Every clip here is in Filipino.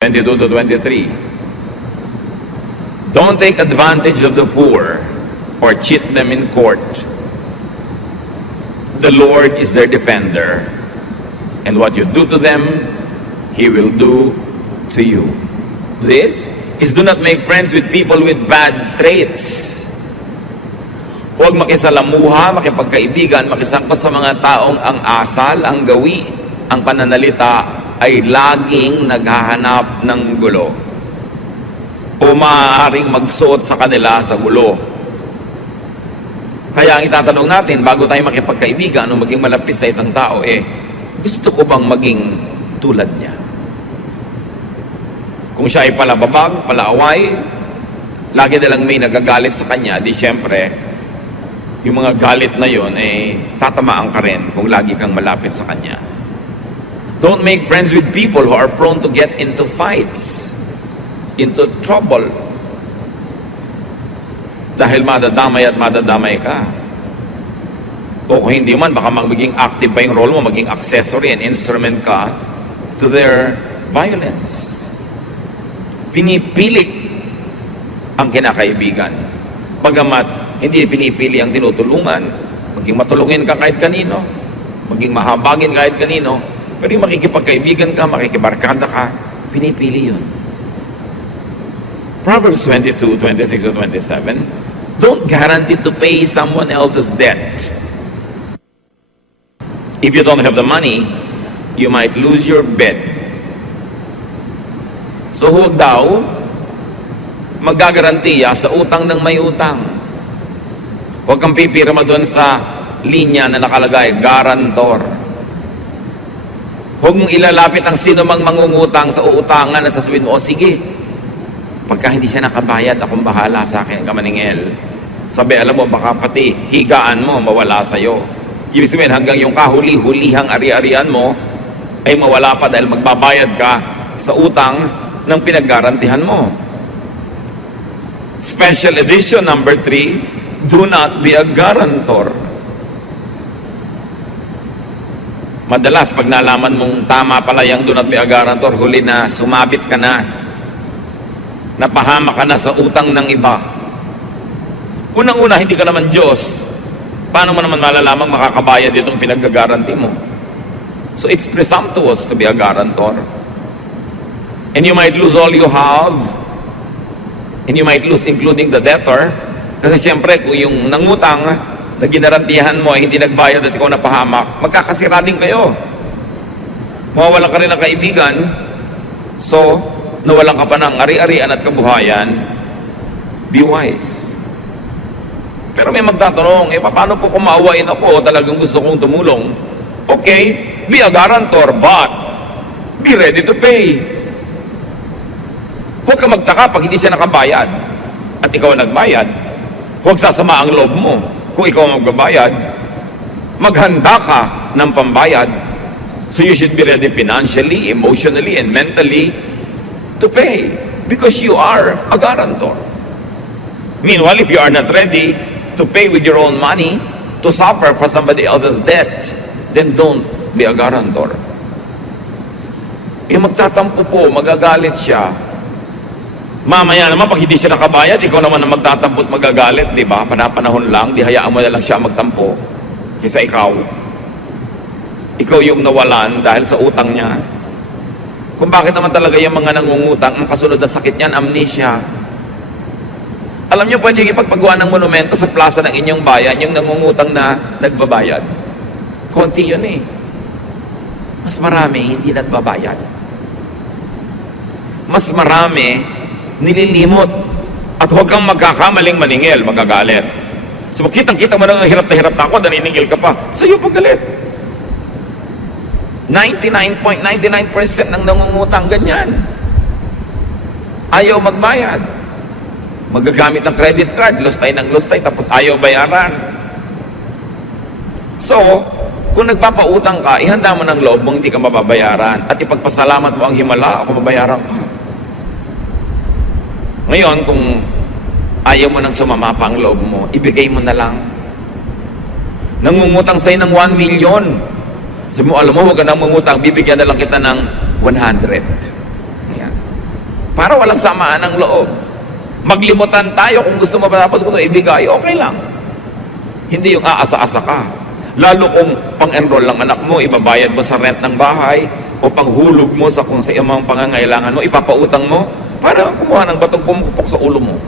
22 to 23. Don't take advantage of the poor or cheat them in court. The Lord is their defender, and what you do to them, He will do to you. This is do not make friends with people with bad traits. Huwag makisalamuha, makipagkaibigan, makisangkot sa mga taong ang asal, ang gawi, ang pananalita ay laging naghahanap ng gulo o maaaring magsuot sa kanila sa gulo. Kaya ang itatanong natin bago tayo makipagkaibigan o maging malapit sa isang tao, gusto ko bang maging tulad niya? Kung siya ay palababag, palaaway, lagi nalang may nagagalit sa kanya, di syempre, yung mga galit na yun, tatamaan ka rin kung lagi kang malapit sa kanya. Don't make friends with people who are prone to get into fights, into trouble. Dahil madadamay at madadamay ka. O kung hindi man, baka magiging active pa yung role mo, maging accessory and instrument ka to their violence. Pinipili ang kinakaibigan. Bagamat hindi pinipili ang tinutulungan, maging matulungin ka kahit kanino, maging mahabagin kahit kanino, pero yung makikipagkaibigan ka, makikibarkada ka, pinipili yun. Proverbs 22, 26 to 27, don't guarantee to pay someone else's debt. If you don't have the money, you might lose your bed. So huwag daw magagarantiya sa utang ng may utang. Huwag kang pipirma doon sa linya na nakalagay, garantor. Huwag mong ilalapit ang sino mang mangungutang sa uutangan at sasabihin mo, sige, pagka hindi siya nakabayad, akong bahala sa akin, kamaningel. Sabi, alam mo, baka pati higaan mo mawala sa'yo. Ibig sabihin, hanggang yung kahuli-hulihang ari-arian mo ay mawala pa dahil magbabayad ka sa utang ng pinaggarantihan mo. Special edition number 3, do not be a guarantor. Madalas, pag nalaman mong tama pala yung do not be a guarantor, huli na, sumabit ka na, napahama ka na sa utang ng iba. Unang-una, hindi ka naman Diyos. Paano mo naman malalamang makakabayad itong pinag-garanti mo? So it's presumptuous to be a guarantor. And you might lose all you have, and you might lose including the debtor, kasi siyempre kung yung nangutang na ginarantihan mo ay hindi nagbayad at ikaw napahamak, magkakasira din kayo. Mawawalan ka rin ng kaibigan, so nawalan ka pa ng ari-arian at kabuhayan. Be wise. Pero may magtatanong, paano po kung maawain ako o talagang gusto kong tumulong? Okay, be a guarantor, but be ready to pay. Huwag ka magtaka pag hindi siya nakabayad at ikaw nagbayad. Huwag sasama ang loob mo kung ikaw magbabayad. Maghanda ka ng pambayad. So you should be ready financially, emotionally, and mentally to pay because you are a guarantor. Meanwhile, if you are not ready to pay with your own money, to suffer for somebody else's debt, then don't be a guarantor. Magtatampo po, magagalit siya. Mamaya naman, pag hindi siya nakabayad, ikaw naman ang magtatampo at magagalit, di ba? Panapanahon lang, di hayaan mo na lang siya magtampo. Kaysa ikaw. Ikaw yung nawalan dahil sa utang niya. Kung bakit naman talaga yung mga nangungutang, ang kasunod na sakit niyan, amnesia. Alam niyo, pwede yung ipagpagawa ng monumento sa plaza ng inyong bayan, yung nangungutang na nagbabayad. Konti yun Mas marami hindi nagbabayad. Mas marami nililimot. At huwag kang magkakamaling maningil, magagalit. So kitang-kita mo na hirap na ako, naniningil ka pa, sa'yo pagalit. 99.99% ng nangungutang ganyan. Ayaw magbayad. Magagamit ng credit card, lustay ng lustay, tapos ayaw bayaran. So, kung nagpapautang ka, ihanda mo ng loob mong hindi ka mababayaran at ipagpasalamat mo ang himala, ako mabayaran ka. Ngayon, kung ayaw mo nang sumama pa ang loob mo, ibigay mo na lang. Nangungutang sa'yo ng 1 million. Sabi mo, alam mo, huwag ka nang mangutang, bibigyan na lang kita ng 100. Yan. Para walang samaan ng loob. Maglimutan tayo kung gusto mo matapos ko ito ibigay, okay lang. Hindi yung aasa-asa ka. Lalo kung pang-enroll lang anak mo, ibabayad mo sa rent ng bahay, o panghulog mo sa kung sa iyong pangangailangan mo, ipapautang mo, para kumuha ng batong pumupok sa ulo mo.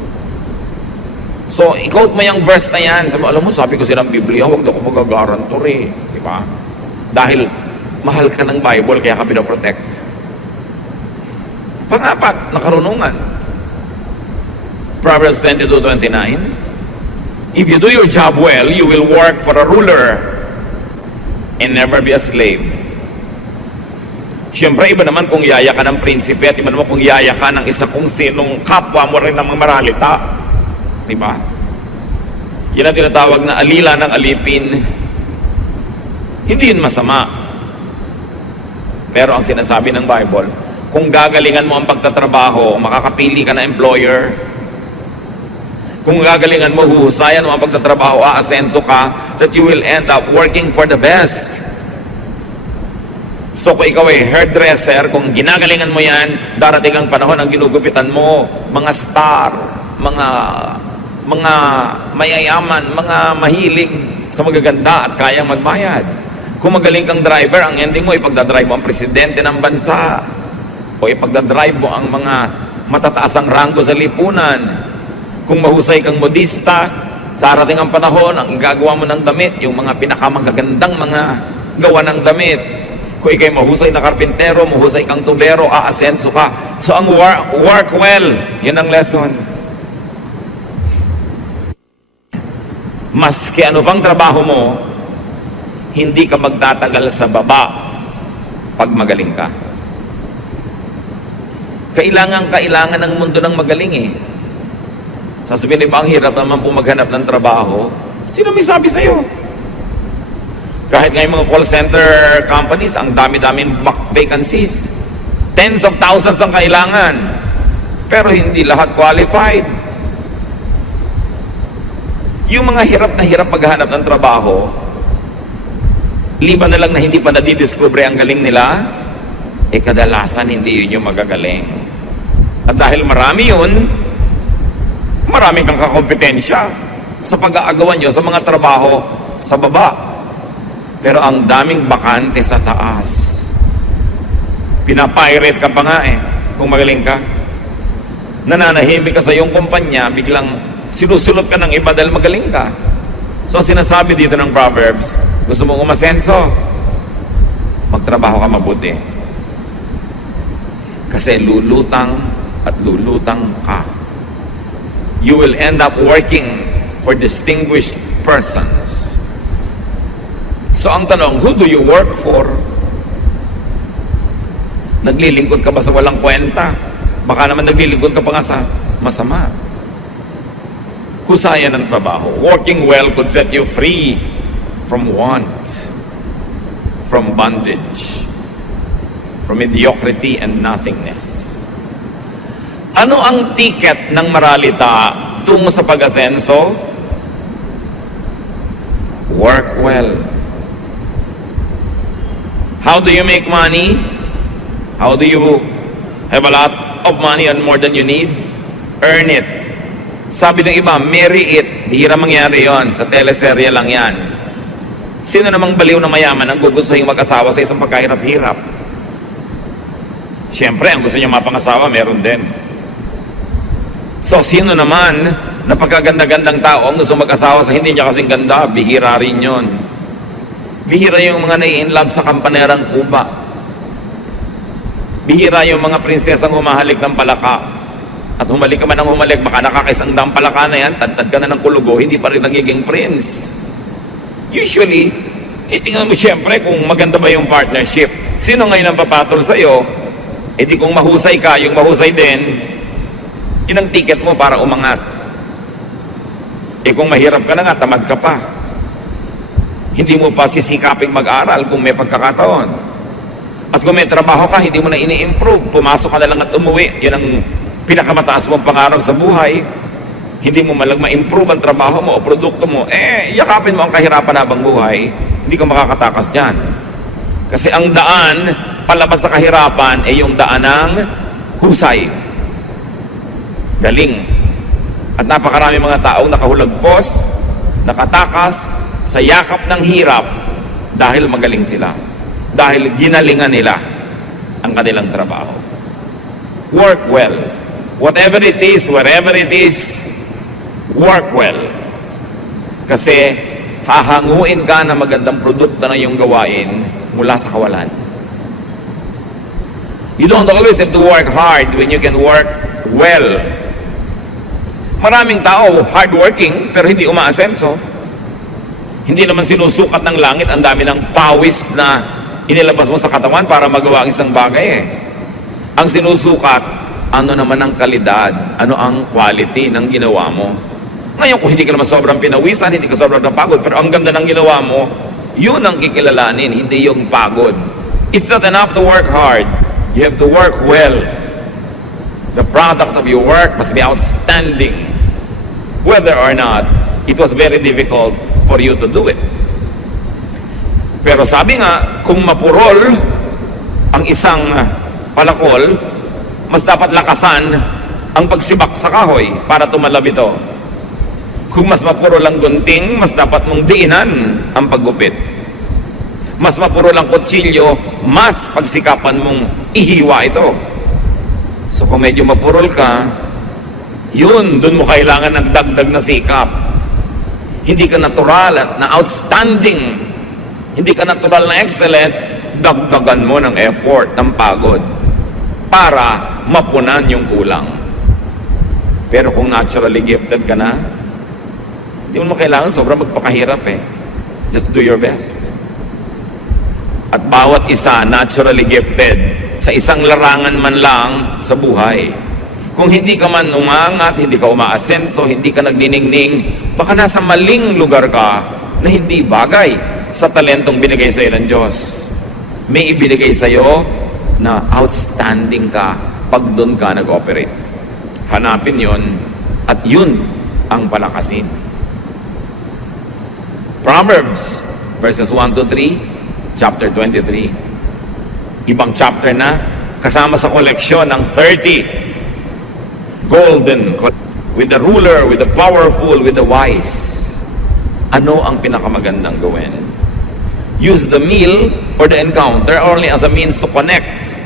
So, i-quote mo yung verse na yan. Sabi, alam mo, sabi ko silang Biblia, huwag daw ko magagarantor eh. Diba? Dahil mahal ka ng Bible, kaya ka pinoprotect. Pang-apat, nakarunungan. Proverbs 22:29. If you do your job well, you will work for a ruler and never be a slave. Siyempre, iba naman kung yaya ka ng prinsipe at iba naman kung yaya ka ng isa kung sinong kapwa mo rin ng mga maralita. Diba? Yan ang tinatawag na alila ng alipin. Hindi yun masama. Pero ang sinasabi ng Bible, kung gagalingan mo ang pagtatrabaho, makakapili ka na employer. Kung gagalingan mo, huhusayan mo ang pagtatrabaho, aasenso ka, that you will end up working for the best. So kung ikaw ay hairdresser, kung ginagalingan mo yan, darating ang panahon ang ginugupitan mo, mga star, mga mayayaman, mga mahilig sa magaganda at kayang magbayad. Kung magaling kang driver, ang ending mo, ipagdadrive mo ang presidente ng bansa, o ipagdadrive mo ang mga matataasang ranggo sa lipunan. Kung mahusay kang modista, darating ang panahon, ang igagawa mo ng damit, yung mga pinakamagagandang mga gawa ng damit. Kung ikay mahusay na karpintero, mahusay kang tubero, aasenso ka. So ang work well, yun ang lesson. Maski ano bang trabaho mo, hindi ka magtatagal sa baba pag magaling ka. Kailangan ng mundo ng magaling eh. Sasabihin ba, ang hirap naman po maghanap ng trabaho? Sino may sabi sa'yo? Kahit ngayon mga call center companies, ang dami-daming vacancies. Tens of thousands ang kailangan. Pero hindi lahat qualified. Yung mga hirap na hirap maghanap ng trabaho, liban na lang na hindi pa nadidiscover ang galing nila, kadalasan hindi yun yung magagaling. At dahil marami yun, marami kang kakompetensya sa pag-aagawan nyo sa mga trabaho sa baba. Pero ang daming bakante sa taas. Pinapirate ka pa nga kung magaling ka. Nananahimik ka sa iyong kumpanya, biglang sinusulot ka ng iba dahil magaling ka. So sinasabi dito ng Proverbs, gusto mong umasenso, magtrabaho ka mabuti. Kasi lulutang at lulutang ka. You will end up working for distinguished persons. So ang tanong, who do you work for? Naglilingkod ka ba sa walang kwenta? Baka naman naglilingkod ka pa nga sa masama. Husaya ng trabaho. Working well could set you free from want, from bondage, from mediocrity and nothingness. Ano ang ticket ng maralita tungo sa pag-asenso? Work well. How do you make money? How do you have a lot of money and more than you need? Earn it. Sabi ng iba, marry it. Bihira mangyari yon. Sa teleserye lang yan. Sino namang baliw na mayaman ang gugustuhin mag-asawa sa isang pagkahirap-hirap? Siyempre, ang gusto niya mapangasawa, meron din. So, sino naman na pagkaganda-gandang tao ang gusto mag-asawa sa hindi niya kasing ganda? Bihira rin yun. Bihira yung mga nai-inlove sa kampanerang Cuba. Bihira yung mga prinsesang humahalik ng palaka. At humalik ka man ng humalik, baka nakakaisang daang palaka na yan, tad ka na ng kulugo, hindi pa rin nagiging prince. Usually, titingnan mo siyempre kung maganda ba yung partnership. Sino ngayon ang papatol sa'yo? Di kung mahusay ka, yung mahusay din, yun ang ticket mo para umangat. Kung mahirap ka na nga, tamad ka pa. Hindi mo pa sisikaping mag-aral kung may pagkakataon. At kung may trabaho ka, hindi mo na ini-improve. Pumasok ka na lang at umuwi. Yun ang pinakamataas mong pangarap sa buhay. Hindi mo malang ma-improve ang trabaho mo o produkto mo. Yakapin mo ang kahirapan habang buhay. Hindi ka makakatakas dyan. Kasi ang daan palabas sa kahirapan yung daan ng husay. galing. At napakarami mga taong nakahulagpos, nakatakas sa yakap ng hirap dahil magaling sila. Dahil ginalingan nila ang kanilang trabaho. Work well. Whatever it is, wherever it is, work well. Kasi hahanguin ka na magandang produkto na iyong gawain mula sa kawalan. You don't always have to work hard when you can work well. Maraming tao hardworking pero hindi umaasenso. Hindi naman sinusukat ng langit ang dami ng pawis na inilabas mo sa katawan para magawa ang isang bagay eh. Ang sinusukat, ano naman ang kalidad, ano ang quality ng ginawa mo. Ngayon kung hindi ka naman sobrang pinawisan, hindi ka sobrang napagod, pero ang ganda ng ginawa mo, yun ang kikilalanin, hindi yung pagod. It's not enough to work hard. You have to work well. The product of your work must be outstanding. Whether or not it was very difficult for you to do it. Pero sabi nga, kung mapurol ang isang palakol, mas dapat lakasan ang pagsibak sa kahoy para tumalab ito. Kung mas mapurol ang gunting, mas dapat mong diinan ang paggupit. Mas mapurol ang kutsilyo, mas pagsikapan mong ihiwa ito. So kung medyo mapurol ka, yun, dun mo kailangan ng dagdag na sikap. Hindi ka natural at na outstanding. Hindi ka natural na excellent, dagdagan mo ng effort, ng pagod para mapunan yung kulang. Pero kung naturally gifted ka na, hindi mo kailangan sobrang magpakahirap eh. Just do your best. At bawat isa naturally gifted sa isang larangan man lang sa buhay. Kung hindi ka man umangat, hindi ka umaasenso, hindi ka nagniningning, baka nasa maling lugar ka na hindi bagay sa talentong binigay sa iyo ng Diyos. May ibinigay sa iyo na outstanding ka pag doon ka nag-operate. Hanapin yon at yun ang palakasin. Proverbs verses 1 to 3, chapter 23. Ibang chapter na, kasama sa koleksyon ng 30 golden, with the ruler, with the powerful, with the wise. Ano ang pinakamagandang gawin? Use the meal or the encounter only as a means to connect,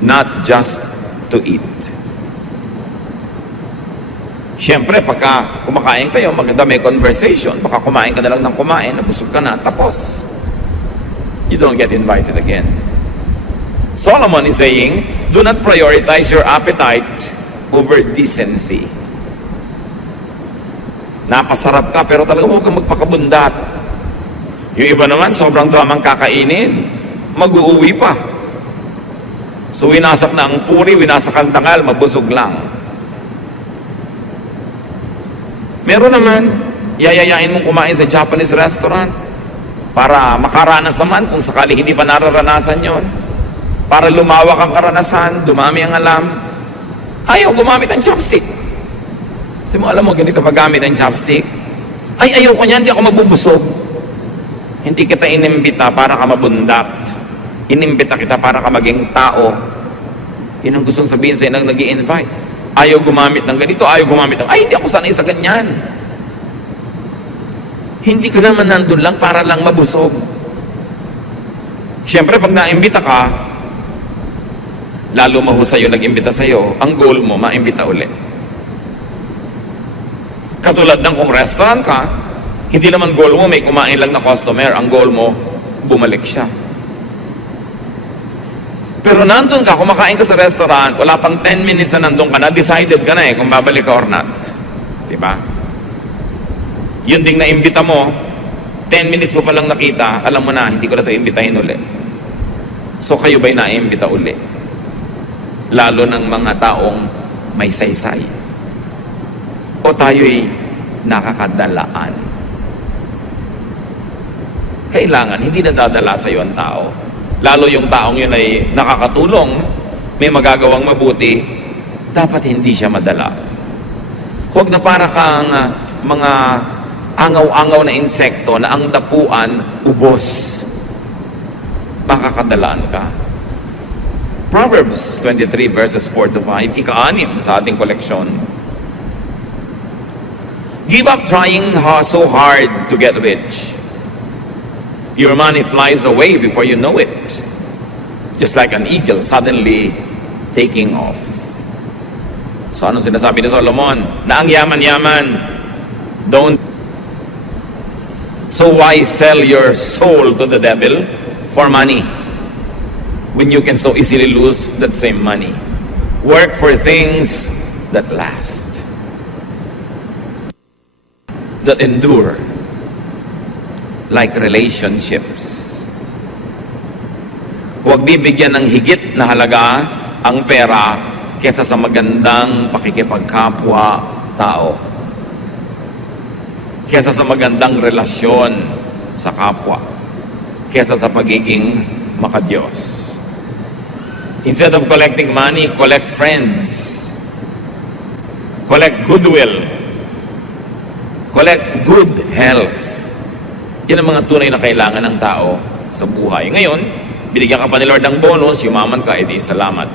not just to eat. Siyempre, pagka kumakain kayo, maganda may conversation. Baka kumain ka na lang ng kumain, nabusog ka na, tapos. You don't get invited again. Solomon is saying, do not prioritize your appetite over decency. Napasarap ka pero talaga huwag kang magpakabundat. Yung iba naman sobrang damang kakainin, mag-uuwi pa. So winasak na ang puri, winasak ang tangal, mabusog lang. Meron naman, yayayain mong kumain sa Japanese restaurant para makaranas naman kung sakali hindi pa nararanasan yon. Para lumawak ang karanasan, dumami ang alam. Ayaw gumamit ng chopstick. Kasi mo alam mo, ganito paggamit ng chopstick. Ay, ayaw ko niyan, hindi ako mabubusog. Hindi kita inimbita para ka mabundat. Inimbita kita para ka maging tao. Yun ang gustong sabihin sa inang nag-i-invite. Ayaw gumamit ng ganito, ayaw gumamit ng, ay, hindi ako sanay sa ganyan. Hindi ka naman nandun lang para lang mabusog. Siyempre, pag naimbita ka, lalo mahusay yung nag-imbita sa'yo, ang goal mo, maimbita ulit. Katulad ng kung restaurant ka, hindi naman goal mo, may kumain lang na customer, ang goal mo, bumalik siya. Pero nandun ka, kumakain ka sa restaurant, wala pang 10 minutes na nandun ka na, decided ka na kung babalik ka or not. Diba? Yun ding naimbita mo, 10 minutes mo palang nakita, alam mo na, hindi ko na ito imbitahin ulit. So kayo ba'y naimbita ulit? Lalo ng mga taong may saysay. O tayo'y nakakadalaan. Kailangan, hindi nadadala sa iyo ang tao. Lalo yung taong yun ay nakakatulong, may magagawang mabuti, dapat hindi siya madala. Huwag na para kang mga angaw-angaw na insekto na ang dapuan, ubos. Makakadalaan ka. Proverbs 23 verses 4 to 5, ika-anim sa ating koleksyon. Give up trying so hard to get rich. Your money flies away before you know it. Just like an eagle suddenly taking off. So anong sinasabi ni Solomon? Na ang yaman-yaman, don't. So why sell your soul to the devil for money when you can so easily lose that same money? Work for things that last, that endure, like relationships. Huwag bibigyan ng higit na halaga ang pera kesa sa magandang pakikipagkapwa-tao, kesa sa magandang relasyon sa kapwa, kesa sa pagiging makadiyos. Instead of collecting money, collect friends. Collect goodwill. Collect good health. Yan ang mga tunay na kailangan ng tao sa buhay. Ngayon, binigyan ka pa ni Lord ng bonus, yumaman ka, edi salamat.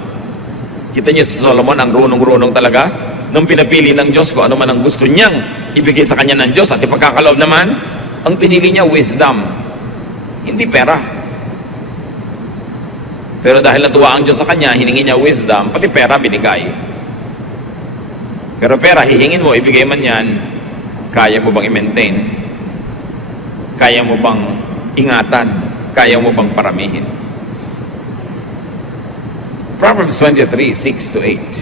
Kita niyo si Solomon, ang runong-runong talaga. Nung pinapili ng Diyos ko, ano man ang gusto niyang ibigay sa kanya ng Diyos at ipagkakaloob naman, ang pinili niya, wisdom. Hindi pera. Pero dahil natuwa ang Diyos sa kanya, hiningi niya wisdom, pati pera binigay. Pero pera, hihingin mo, ibigay man yan, kaya mo bang i-maintain? Kaya mo bang ingatan? Kaya mo bang paramihin? Proverbs 23, 6 to 8.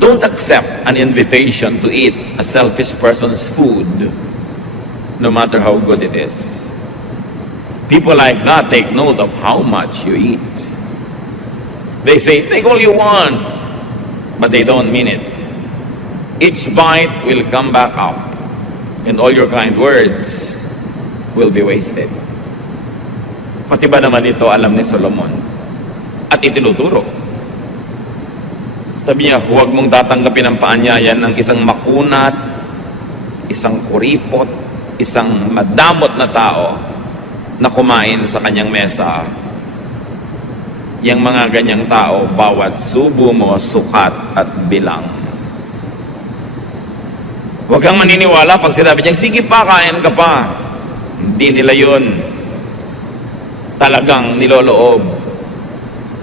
Don't accept an invitation to eat a selfish person's food, no matter how good it is. People like that take note of how much you eat. They say, take all you want, but they don't mean it. Each bite will come back up, and all your kind words will be wasted. Pati ba naman ito alam ni Solomon? At itinuturo. Sabi niya, huwag mong tatanggapin ang paanyayan ng isang makunat, isang kuripot, isang madamot na tao na kumain sa kanyang mesa. Yang mga ganyang tao, bawat subo mo, sukat at bilang. Huwag kang maniniwala pag sinabi niya, sige pa, kain ka pa. Hindi nila yun. Talagang niloloob.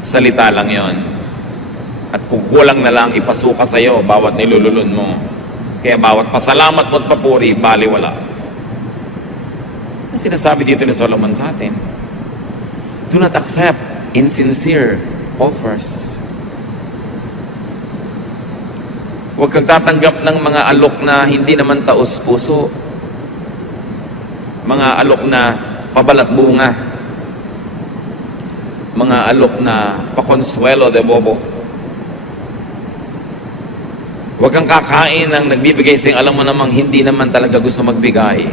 Salita lang yon. At kukulang na lang ipasuka sa'yo bawat nilululun mo. Kaya bawat pasalamat mo at papuri, baliwala. Ang sinasabi dito ni Solomon sa atin, do not accept insincere offers. Huwag kang tatanggap ng mga alok na hindi naman taos puso. Mga alok na pabalat bunga. Mga alok na pakonsuelo de bobo. Huwag kang kakain ng nagbibigay sa'yo, alam mo namang hindi naman talaga gusto magbigay.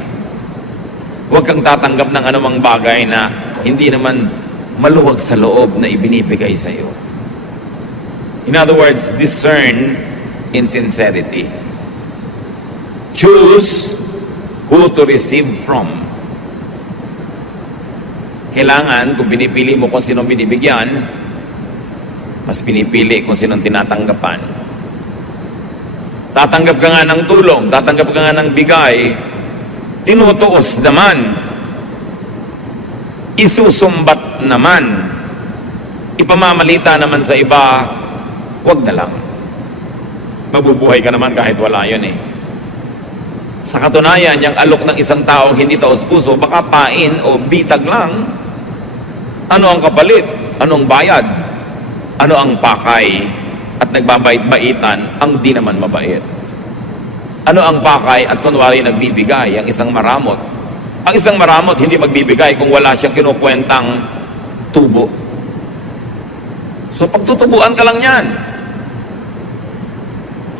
Huwag kang tatanggap ng anumang bagay na hindi naman maluwag sa loob na ibinibigay sa iyo. In other words, discern insincerity. Choose who to receive from. Kailangan, kung pinipili mo kung sinong binibigyan, mas pinipili kung sinong tinatanggapan. Tatanggap ka nga ng tulong, tatanggap ka nga ng bigay, tinutuos naman, isusumbat naman, ipamamalita naman sa iba, wag na lang. Mabubuhay ka naman kahit wala yun eh. Sa katunayan, yung alok ng isang tao hindi taos puso, baka pain o bitag lang. Ano ang kapalit? Anong bayad? Ano ang pakay? At nagbabait-baitan ang di naman mabait. Ano ang pakay at kunwari nagbibigay? Ang isang maramot. Ang isang maramot hindi magbibigay kung wala siyang kinukwentang tubo. So pagtutubuan ka lang yan.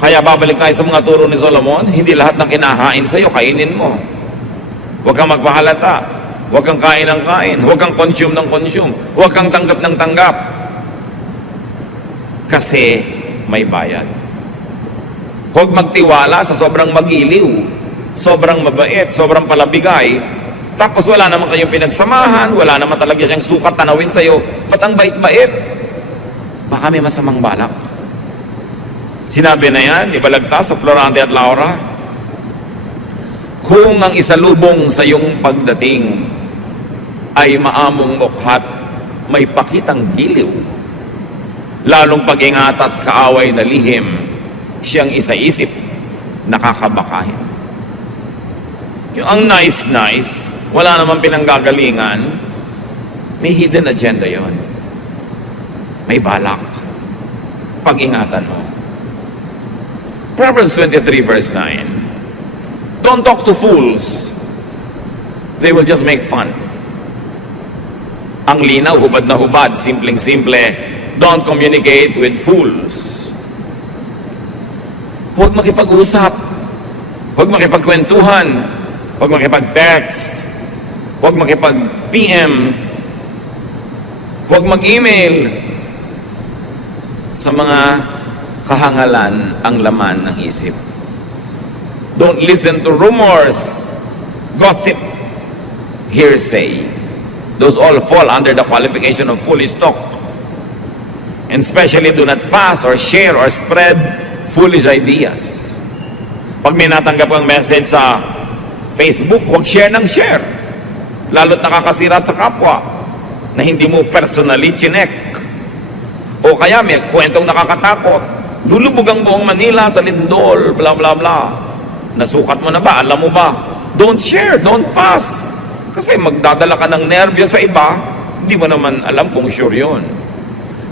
Kaya babalik tayo sa mga turo ni Solomon, hindi lahat ng kinahain sa'yo, kainin mo. Huwag kang magpahalata. Huwag kang kain ng kain. Huwag kang consume ng consume. Huwag kang tanggap ng tanggap. Kasi may bayad. Huwag magtiwala sa sobrang magiliw, sobrang mabait, sobrang palabigay, Tapos wala naman kayong pinagsamahan, wala naman talaga siyang sukat tanawin sa'yo. Ba't ang bait-bait? Baka may masamang balak. Sinabi na yan, ibalagtas sa Florante at Laura, kung ang isalubong sa iyong pagdating ay maamong mukhat, may pakitang giliw, lalong pag-ingat at kaaway na lihim, siyang isa-isip, nakakabakahin. Yung ang nice, wala namang pinanggagalingan, may hidden agenda yon. May balak. Pag-ingatan mo. Proverbs 23 verse 9. Don't talk to fools. They will just make fun. Ang linaw, hubad na hubad, simpleng-simple. Don't communicate with fools. Huwag makipag-usap. Huwag makipagkwentuhan. Huwag makipag-text. Huwag makipag-PM. Huwag mag-email. Sa mga kahangalan ang laman ng isip. Don't listen to rumors, gossip, hearsay. Those all fall under the qualification of foolish talk. And especially do not pass or share or spread foolish ideas. Pag may natanggap kang message sa Facebook, huwag share ng share. Lalo't nakakasira sa kapwa na hindi mo personally chinek. O kaya may kwentong nakakatakot. Lulubog ang buong Manila sa lindol, bla bla bla. Nasukat mo na ba? Alam mo ba? Don't share, don't pass. Kasi magdadala ka ng nervyo sa iba, hindi mo naman alam kung sure yun.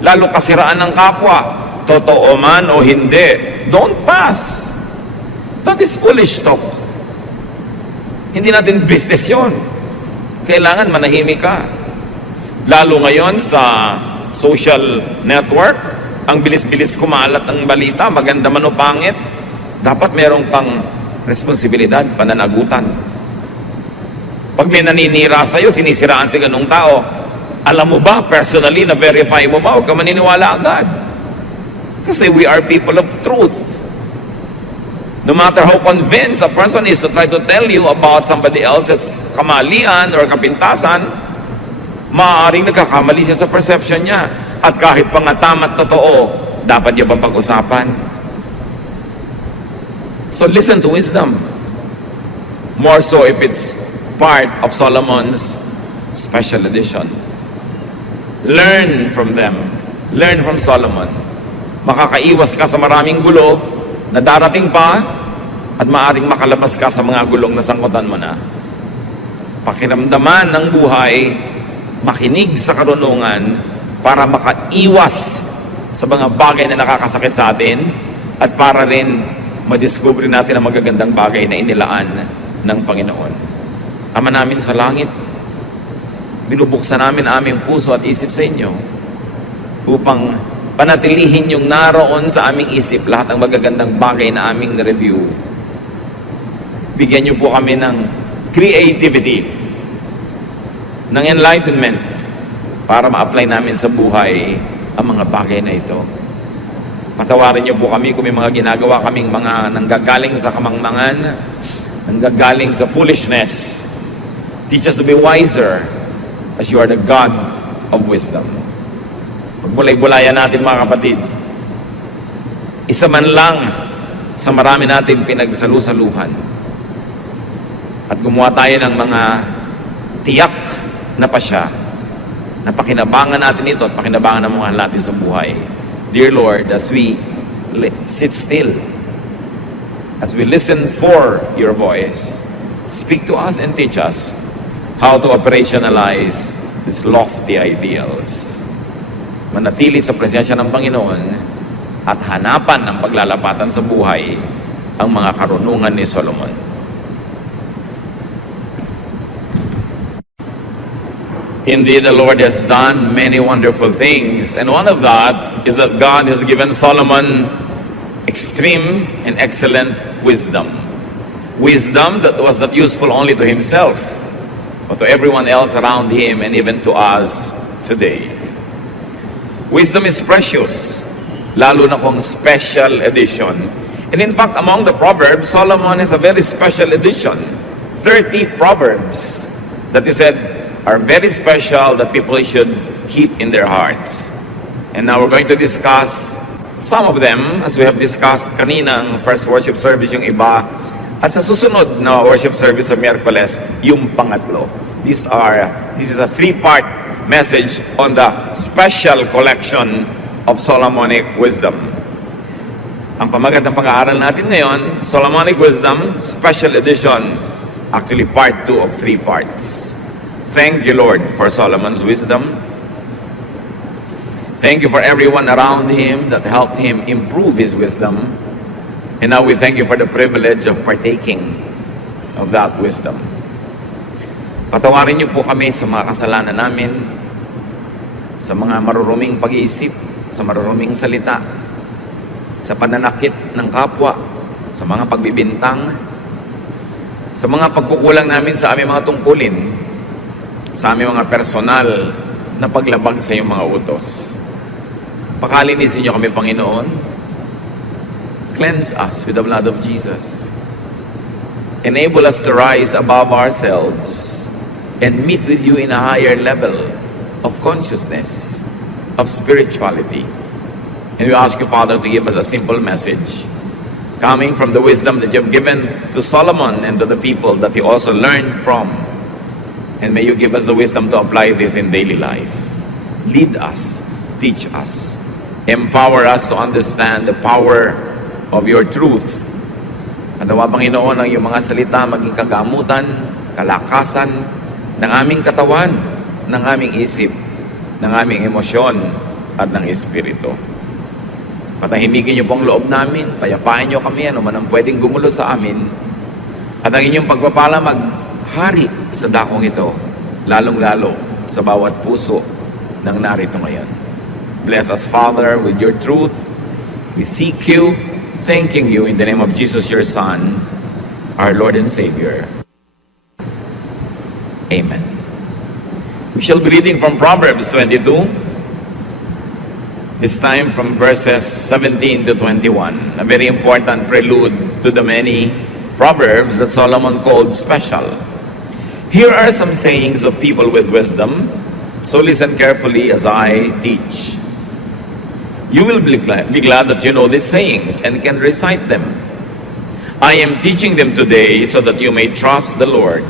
Lalo kasiraan ng kapwa, totoo man o hindi, don't pass. That is foolish talk. Hindi natin business yun. Kailangan manahimik ka. Lalo ngayon sa social network, ang bilis-bilis kumalat ng balita, maganda man o pangit, dapat merong pang responsibilidad, pananagutan. Pag may naninira sa'yo, sinisiraan si ganung tao, alam mo ba, personally, na-verify mo ba, huwag ka maniniwala agad. Kasi we are people of truth. No matter how convinced a person is to try to tell you about somebody else's kamalian or kapintasan, maaaring nagkakamali siya sa perception niya. At kahit pa nga tama't totoo, dapat niya bang pag-usapan? So listen to wisdom. More so if it's part of Solomon's special edition. Learn from them. Learn from Solomon. Makakaiwas ka sa maraming gulo na darating pa at maaaring makalabas ka sa mga gulong na sangkutan mo na. Pakiramdaman ng buhay, makinig sa karunungan para makaiwas sa mga bagay na nakakasakit sa atin at para rin madiscover natin ang magagandang bagay na inilaan ng Panginoon. Ama namin sa langit, binubuksan namin aming puso at isip sa inyo upang panatilihin yung naroon sa aming isip lahat ng magagandang bagay na aming na-review. Bigyan niyo po kami ng creativity, ng enlightenment para ma-apply namin sa buhay ang mga bagay na ito. Patawarin niyo po kami kung may mga ginagawa kaming mga nanggagaling sa kamangmangan, nanggagaling sa foolishness. Teach us to be wiser as you are the God of wisdom. Pagbulay-bulayan natin mga kapatid, isa man lang sa marami natin pinagsalu-saluhan at gumawa tayo ng mga tiyak na pasya na pakinabangan natin ito at pakinabangan ng mga natin sa buhay. Dear Lord, as we sit still, as we listen for your voice, speak to us and teach us how to operationalize these lofty ideals. Manatili sa presensya ng Panginoon at hanapan ng paglalapatan sa buhay ang mga karunungan ni Solomon. Indeed, the Lord has done many wonderful things, and one of that is that God has given Solomon extreme and excellent wisdom. Wisdom that was not useful only to himself, but to everyone else around him and even to us today. Wisdom is precious, lalo na kung special edition. And in fact, among the Proverbs, Solomon has a very special edition. 30 Proverbs that he said are very special that people should keep in their hearts. And now we're going to discuss some of them as we have discussed kanina ang first worship service yung iba. At sa susunod na worship service sa Miyerkules, yung pangatlo. This is a three-part message on the special collection of Solomonic wisdom. Ang pamagat ng pag-aaral natin ngayon, Solomonic Wisdom, Special Edition, actually part 2 of 3 parts. Thank you, Lord, for Solomon's wisdom. Thank you for everyone around him that helped him improve his wisdom. And now we thank you for the privilege of partaking of that wisdom. Patawarin niyo po kami sa mga kasalanan namin, sa mga maruruming pag-iisip, sa maruruming salita, sa pananakit ng kapwa, sa mga pagbibintang, sa mga pagkukulang namin sa aming mga tungkulin, sa aming mga personal na paglabag sa iyong mga utos. Pakalinisin niyo kami, Panginoon. Cleanse us with the blood of Jesus. Enable us to rise above ourselves and meet with you in a higher level of consciousness, of spirituality. And we ask you, Father, to give us a simple message coming from the wisdom that you have given to Solomon and to the people that he also learned from. And may you give us the wisdom to apply this in daily life. Lead us, teach us, empower us to understand the power of your truth. At nawa, Panginoon, ang iyong mga salita maging kagamutan, kalakasan ng aming katawan, ng aming isip, ng aming emosyon, at ng espiritu. Patahimikin niyo pong loob namin, payapain niyo kami, ano man ang pwedeng gumulo sa amin, at ang inyong pagpapala maghari sa dakong ito, lalong-lalo sa bawat puso ng narito ngayon. Bless us, Father, with your truth. We seek you, thanking you in the name of Jesus, your Son, our Lord and Savior. Amen. We shall be reading from Proverbs 22, this time from verses 17 to 21, a very important prelude to the many Proverbs that Solomon called special. Here are some sayings of people with wisdom, so listen carefully as I teach. You will be glad that you know these sayings and can recite them. I am teaching them today so that you may trust the Lord.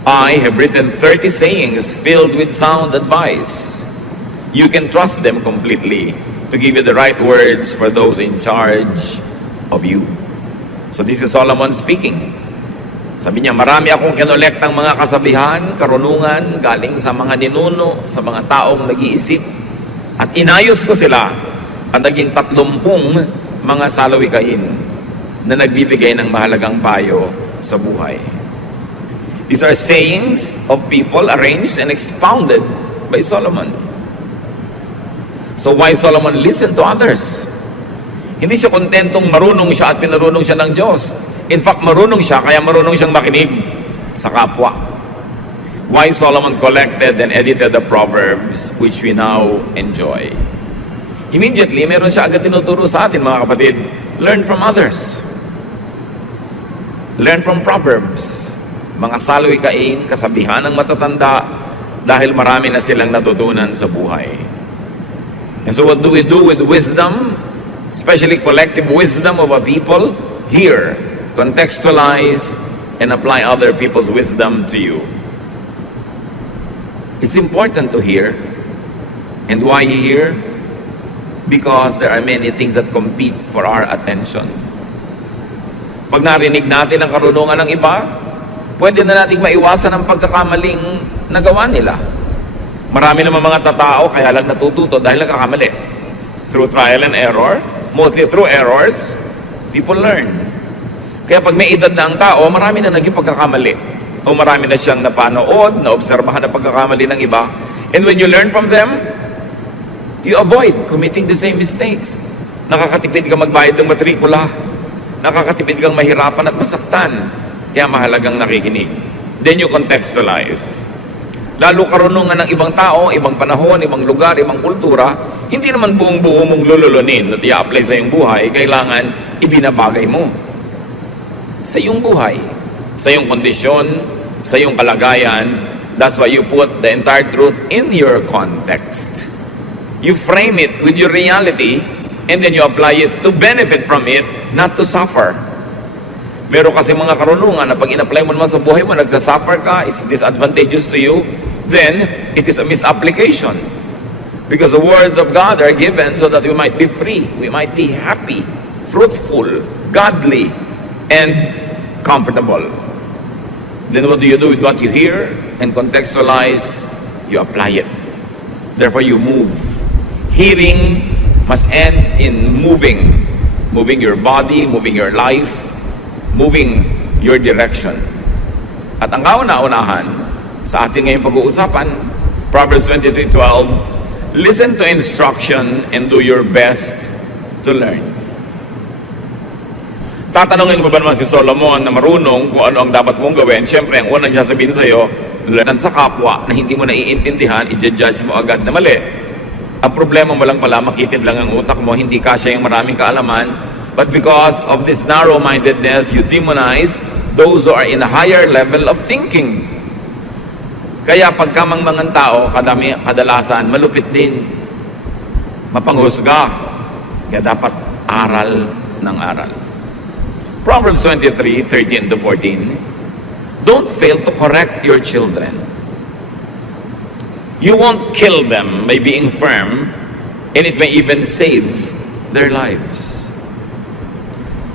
I have written 30 sayings filled with sound advice. You can trust them completely to give you the right words for those in charge of you. So this is Solomon speaking. Sabi niya, marami akong kinolektang mga kasabihan, karunungan, galing sa mga ninuno, sa mga taong nag-iisip. At inayos ko sila at naging 30 mga salawikain na nagbibigay ng mahalagang payo sa buhay. These are sayings of people arranged and expounded by Solomon. So why Solomon listened to others? Hindi siya kontentong marunong siya at pinarunong siya ng Diyos. In fact, marunong siya kaya marunong siyang makinig sa kapwa. Why Solomon collected and edited the Proverbs which we now enjoy. Immediately, meron siya agad tinuturo sa atin, mga kapatid. Learn from others. Learn from Proverbs. Mga salawikain, kasabihan ng matatanda dahil marami na silang natutunan sa buhay. And so what do we do with wisdom? Especially collective wisdom of a people? Hear, contextualize, and apply other people's wisdom to you. It's important to hear. And why hear? Because there are many things that compete for our attention. Pag narinig natin ang karunungan ng iba, pwede na nating maiwasan ang pagkakamaling nagawa nila. Marami naman mga tatao kaya lang natututo dahil nagkakamali. Through trial and error, mostly through errors, people learn. Kaya pag may edad na ang tao, marami na naging pagkakamali. O marami na siyang napanood, naobserbahan na pagkakamali ng iba. And when you learn from them, you avoid committing the same mistakes. Nakakatipid kang magbayad ng matrikula. Nakakatipid kang mahirapan at masaktan. Kaya mahalagang nakikinig. Then you contextualize. Lalo karunungan ng ibang tao, ibang panahon, ibang lugar, ibang kultura, hindi naman buong-buo mong lululunin at i-apply sa iyong buhay, kailangan ibinabagay mo sa iyong buhay, sa iyong kondisyon, sa iyong kalagayan. That's why you put the entire truth in your context. You frame it with your reality, and then you apply it to benefit from it, not to suffer. Meron kasi mga karunungan na pag in-apply mo naman sa buhay mo, nagsasuffer ka, it's disadvantageous to you, then it is a misapplication. Because the words of God are given so that we might be free, we might be happy, fruitful, godly, and comfortable. Then what do you do with what you hear and contextualize? You apply it. Therefore you move. Hearing must end in moving. Moving your body, moving your life, moving your direction. At ang kauna-unahan sa ating ngayong pag-uusapan, Proverbs 23:12, listen to instruction and do your best to learn. Tatanungin mo ba naman si Solomon na marunong kung ano ang dapat mong gawin? Siyempre, ang unang niya sabihin sa iyo, lanan sa kapwa na hindi mo naiintindihan, i-judge mo agad na mali. Ang problema mo lang pala, makitid lang ang utak mo, hindi kasya yung maraming kaalaman. But because of this narrow-mindedness, you demonize those who are in a higher level of thinking. Kaya pagkamang mga tao, kadalasan, malupit din. Mapanghusga. Kaya dapat aral ng aral. Proverbs 23:13-14. Don't fail to correct your children. You won't kill them by being firm, and it may even save their lives.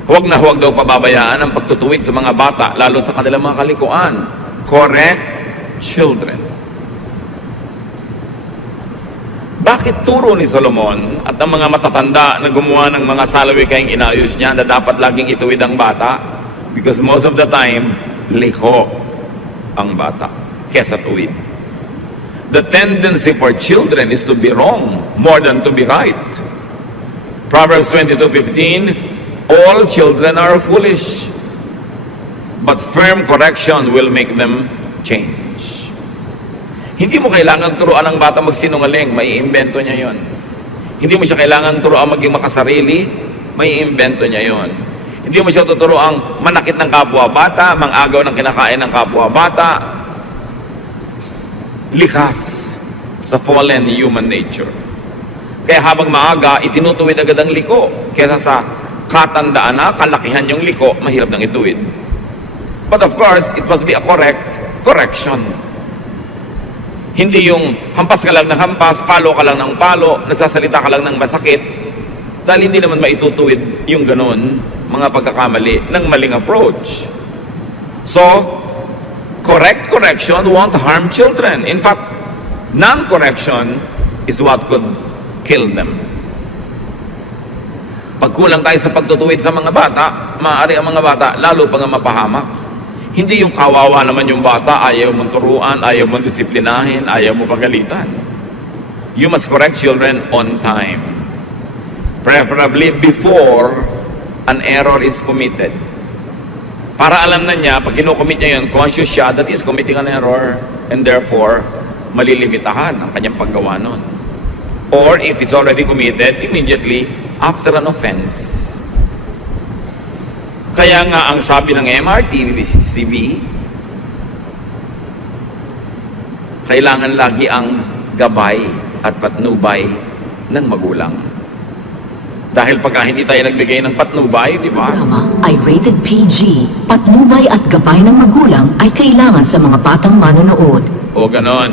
Huwag na huwag daw pababayaan ang pagtutuwid sa mga bata, lalo sa kanilang mga kalikuan. Correct children. Bakit turo ni Solomon at ang mga matatanda na gumawa ng mga salawikayang inayos niya na dapat laging ituwid ang bata? Because most of the time, liko ang bata kesa tuwid. The tendency for children is to be wrong more than to be right. Proverbs 22:15, all children are foolish, but firm correction will make them change. Hindi mo kailangan turuan ang bata magsinungaling, may iimbento niya yon. Hindi mo siya kailangan turuan maging makasarili, may iimbento niya yon. Hindi mo siya tuturuan manakit ng kapwa-bata, mangagaw ng kinakain ng kapwa-bata. Likas sa fallen human nature. Kaya habang maaga, itinutuwid agad ang liko. Kesa sa katandaan na, kalakihan yung liko, mahirap nang ituwid. But of course, it must be a correction. Hindi yung hampas ka lang ng hampas, palo ka lang ng palo, nagsasalita ka lang ng masakit. Dahil hindi naman maitutuwid yung ganun, mga pagkakamali ng maling approach. So, correction won't harm children. In fact, non-correction is what could kill them. Pag kulang tayo sa pagtutuwid sa mga bata, maaari ang mga bata lalo pang mapahamak. Hindi yung kawawa naman yung bata, ayaw mong turuan, ayaw mong disiplinahin, ayaw mo pagalitan. You must correct children on time. Preferably before an error is committed. Para alam na niya, pag kinukomit niya yun, conscious siya that is committing an error, and therefore, malilimitahan ang kanyang paggawa nun. Or if it's already committed, immediately after an offense. Kaya nga ang sabi ng MRTCB, kailangan lagi ang gabay at patnubay ng magulang. Dahil pagka hindi tayo nagbigay ng patnubay, di ba? Programa ay rated PG. Patnubay at gabay ng magulang ay kailangan sa mga batang manonood. O ganon.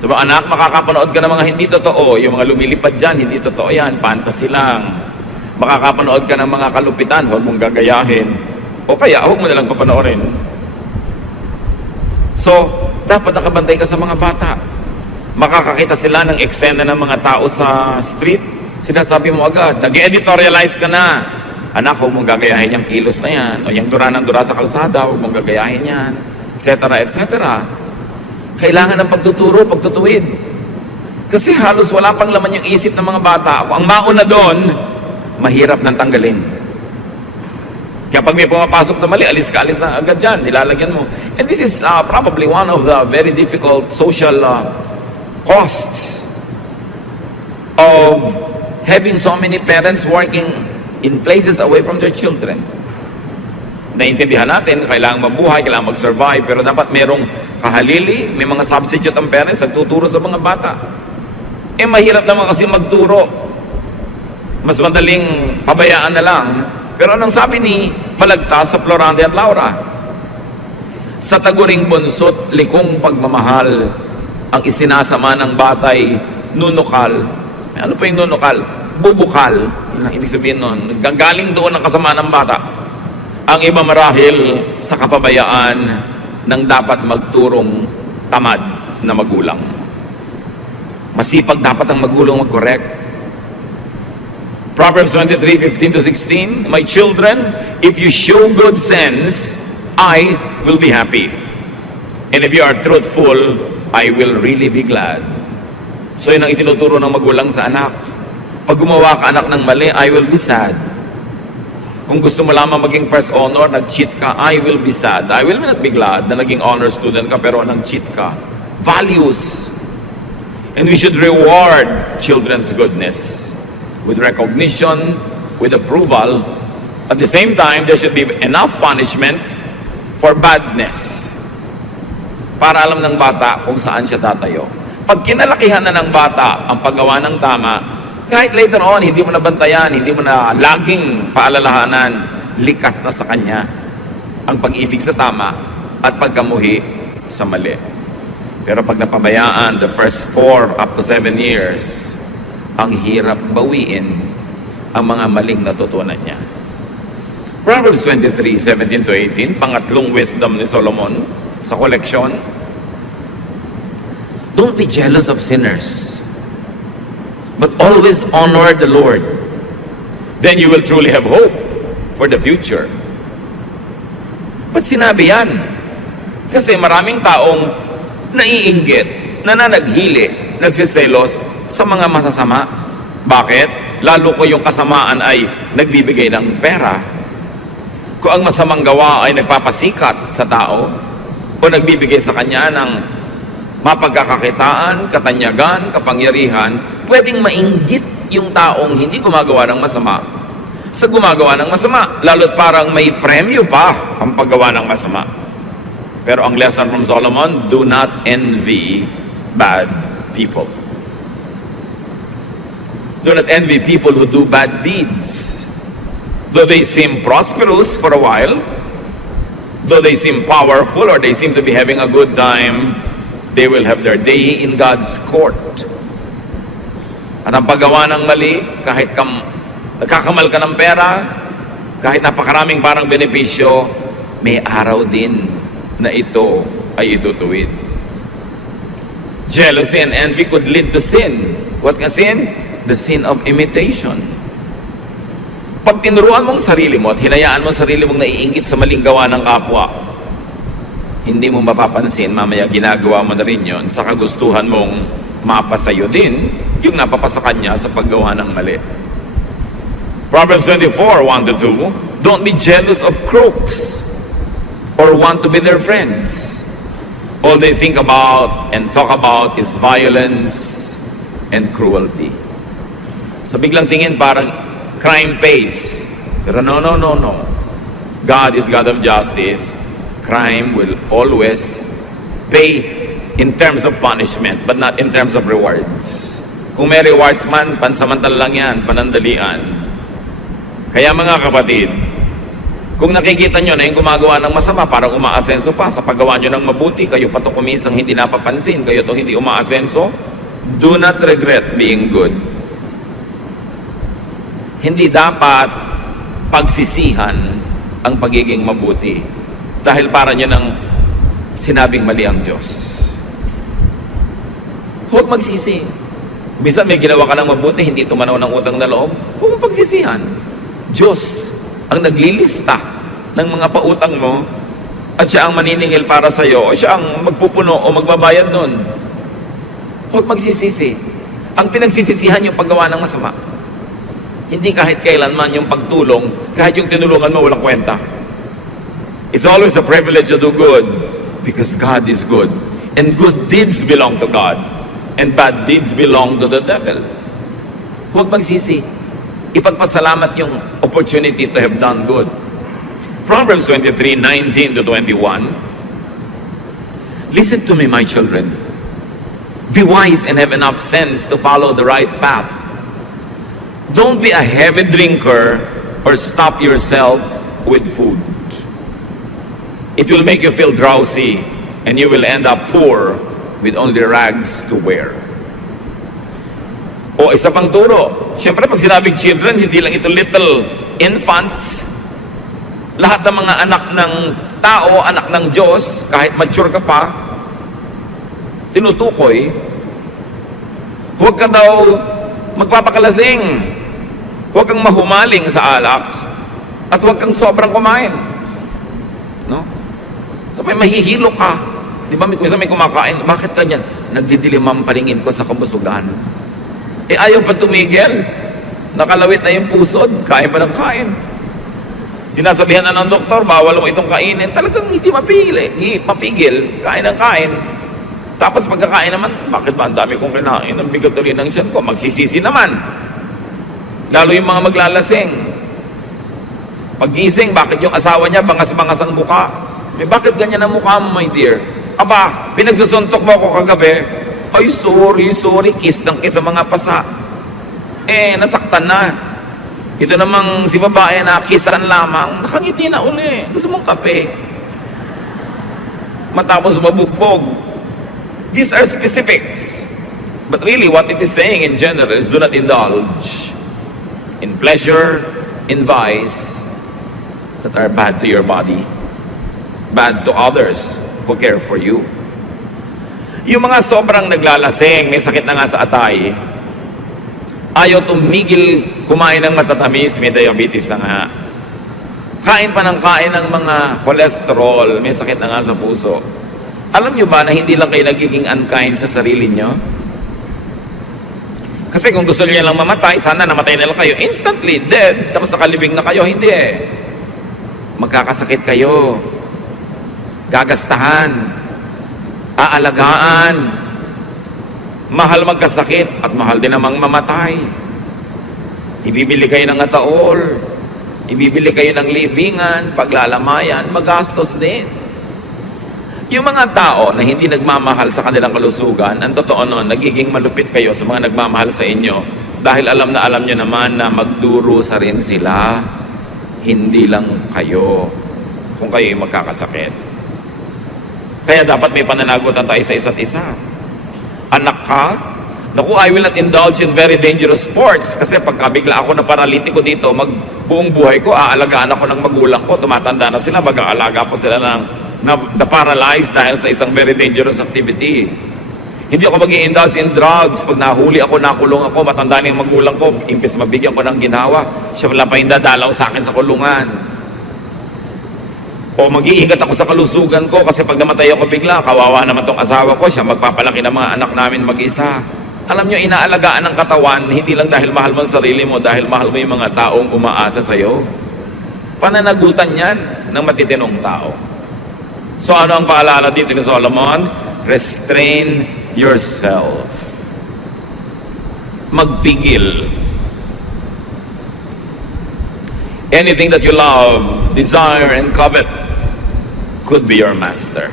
So anak, makakapanood ka ng mga hindi totoo. Yung mga lumilipad dyan, hindi totoo yan. Fantasy lang. Makakapanood ka ng mga kalupitan, huwag mong gagayahin. O kaya, huwag mo nalang papanoorin. So, dapat nakabantay ka sa mga bata. Makakakita sila ng eksena ng mga tao sa street. Sinasabi mo agad, nag-editorialize ka na. Anak, huwag mong gagayahin yung kilos na yan. O yung dura ng dura sa kalsada, huwag mong gagayahin yan. Etc. etc. Kailangan ng pagtuturo, pagtutuwid. Kasi halos wala pang laman yung isip ng mga bata. Kung ang mauna doon, mahirap nang tanggalin. Kaya pag may pumapasok na mali, alis na agad dyan, nilalagyan mo. And this is probably one of the very difficult social costs of having so many parents working in places away from their children. naiintindihan natin, kailangan mabuhay, kailangan mag-survive, pero dapat merong kahalili, may mga substitute ang parents, nagtuturo sa mga bata. Mahirap naman kasi magturo. Mas madaling pabayaan na lang. Pero anong sabi ni Balagtas sa Florante at Laura? Sa taguring bunso't likong pagmamahal, ang isinasama ng batay, nunukal. Ano pa yung nunukal? Bubukal. Yun ang ibig sabihin nun. Gagaling doon ang kasama ng bata. Ang iba marahil sa kapabayaan ng dapat magturong tamad na magulang. Masipag dapat ang magulang mag-correct. Proverbs 23:15-16, My children, if you show good sense, I will be happy. And if you are truthful, I will really be glad. So yun ang itinuturo ng magulang sa anak. Pag gumawa ka anak ng mali, I will be sad. Kung gusto mo lamang maging first honor, nag-cheat ka, I will be sad. I will not be glad na naging honor student ka pero nag-cheat ka. Values. And we should reward children's goodness with recognition, with approval. At the same time, there should be enough punishment for badness para alam ng bata kung saan siya tatayo. Pag kinalakihan na ng bata ang paggawa ng tama, kahit later on, hindi mo na bantayan, hindi mo na laging paalalahanan, likas na sa kanya ang pag-ibig sa tama at pagkamuhi sa mali. Pero pag napabayaan, the first 4 up to 7 years, ang hirap bawiin ang mga maling natutunan niya. Proverbs 23:17-18, pangatlong wisdom ni Solomon sa koleksyon. Don't be jealous of sinners, but always honor the Lord. Then you will truly have hope for the future. Ba't sinabi yan? Kasi maraming taong naiinggit, nananaghili, nagsiselos sa mga masasama. Bakit? Lalo ko yung kasamaan ay nagbibigay ng pera. Kung ang masamang gawa ay nagpapasikat sa tao o nagbibigay sa kanya ng mapagkakakitaan, katanyagan, kapangyarihan, pwedeng mainggit yung taong hindi gumagawa ng masama sa gumagawa ng masama. Lalo't parang may premyo pa ang paggawa ng masama. Pero ang lesson from Solomon, do not envy bad people. Do not envy people who do bad deeds. Though they seem prosperous for a while, though they seem powerful or they seem to be having a good time, they will have their day in God's court. At ang paggawa ng mali, kahit nagkakamal ka ng pera, kahit napakaraming parang benepisyo, may araw din na ito ay itutuwid. Jealousy and envy could lead to sin. What ka sin? The sin of imitation. Pag tinuruan mong sarili mo at hinayaan mo sarili mong naiinggit sa maling gawa ng kapwa, hindi mo mapapansin, mamaya ginagawa mo na rin yun sa kagustuhan mong mapasayo din yung napapasa kanya sa paggawa ng mali. Proverbs 24:1-2, don't be jealous of crooks or want to be their friends. All they think about and talk about is violence and cruelty. Sa biglang tingin parang crime pays. Pero no. God is God of justice. Crime will always pay in terms of punishment, but not in terms of rewards. Kung may rewards man, pansamantala lang yan, panandalian. Kaya mga kapatid, kung nakikita nyo na yung gumagawa ng masama, parang umaasenso pa, sa paggawa nyo ng mabuti, kayo pa to kumisang hindi napapansin, kayo to hindi umaasenso, do not regret being good. Hindi dapat pagsisihan ang pagiging mabuti dahil para nyo nang sinabing mali ang Diyos. Huwag magsisi. Minsan may ginawa ka ng mabuti, hindi tumanaw ng utang na loob, huwag mong pagsisihan. Diyos ang naglilista ng mga pautang mo at siya ang maniningil para sa iyo o siya ang magpupuno o magbabayad nun. Huwag magsisisi. Ang pinagsisisihan yung paggawa ng masama. Hindi kahit kailanman yung pagtulong, kahit yung tinulungan mo walang kwenta. It's always a privilege to do good because God is good. And good deeds belong to God. And bad deeds belong to the devil. Huwag magsisi. Ipagpasalamat yung opportunity to have done good. Proverbs 23:19 to 21. Listen to me, my children. Be wise and have enough sense to follow the right path. Don't be a heavy drinker or stop yourself with food. It will make you feel drowsy and you will end up poor with only rags to wear. O isa pang turo. Siyempre pag sinabing children, hindi lang ito little infants. Lahat ng mga anak ng tao, anak ng Diyos, kahit mature ka pa, tinutukoy, huwag ka daw magpapakalasing, huwag kang mahumaling sa alak, at huwag kang sobrang kumain. No? So may mahihilo ka. Di ba, minsan may kumakain, bakit ganyan? Nagdidilim ang paningin ko sa kabusugan. Ayaw pa tumigil. Nakalawit na yung pusod, kain pa ng kain. Sinasabihan na ng doktor, bawal mo itong kainin. Talagang hindi mapigil, kain ng kain. Tapos pagkakain naman, bakit ba ang dami kong kinain? Ang bigat tuloy ng tiyan ko, magsisisi naman. Lalo yung mga maglalasing. Paggising, bakit yung asawa niya bangas-bangas ang mukha? Bakit ganyan ang mukha mo, my dear? Aba, pinagsusuntok mo ako kagabi. Ay, sorry, kiss ng kiss sa mga pasa. Nasaktan na. Ito namang si babae na kisan lamang, nakangiti na uli. Gusto mong kape. Matapos mabugbog. These are specifics. But really, what it is saying in general is do not indulge in pleasure, in vice that are bad to your body, bad to others who care for you. Yung mga sobrang naglalasing, may sakit na nga sa atay, ayaw tumigil kumain ng matatamis, may diabetes na nga. Kain pa ng kain ng mga cholesterol, may sakit na nga sa puso. Alam nyo ba na hindi lang kayo nagiging unkind sa sarili nyo? Kasi kung gusto niyo lang mamatay, sana namatay na lang kayo. Instantly, dead. Tapos nakalibing na kayo. Hindi Magkakasakit kayo. Gagastahan. Aalagaan. Mahal magkasakit at mahal din namang mamatay. Ibibili kayo ng ataol. Ibibili kayo ng libingan, paglalamayan, magastos din. Yung mga tao na hindi nagmamahal sa kanilang kalusugan, ang totoo nun, nagiging malupit kayo sa mga nagmamahal sa inyo dahil alam nyo naman na magdurusa rin sila. Hindi lang kayo kung kayo yung magkakasakit. Kaya dapat may pananagutan tayo sa isa't isa. Anak ka? Naku, I will not indulge in very dangerous sports kasi pagka bigla ako na paralitiko dito, buong buhay ko, aalagaan ako ng magulang ko, tumatanda na sila, mag-aalaga pa sila ng na-paralyzed dahil sa isang very dangerous activity. Hindi ako mag-i-indulge in drugs. Pag nahuli ako, nakulong ako, matanda na yung magulang ko, impis mabigyan ko ng ginawa, siya wala pa yung dadalaw sa akin sa kulungan. O mag-iingat ako sa kalusugan ko kasi pag namatay ako bigla, kawawa naman tong asawa ko, siya magpapalaki ng mga anak namin mag-isa. Alam nyo, inaalagaan ng katawan, hindi lang dahil mahal mo ang sarili mo, dahil mahal mo yung mga taong umaasa sa'yo. Pananagutan yan ng matitinong tao. So ano ang paalala dito ni Solomon? Restrain yourself. Magpigil. Anything that you love, desire, and covet could be your master.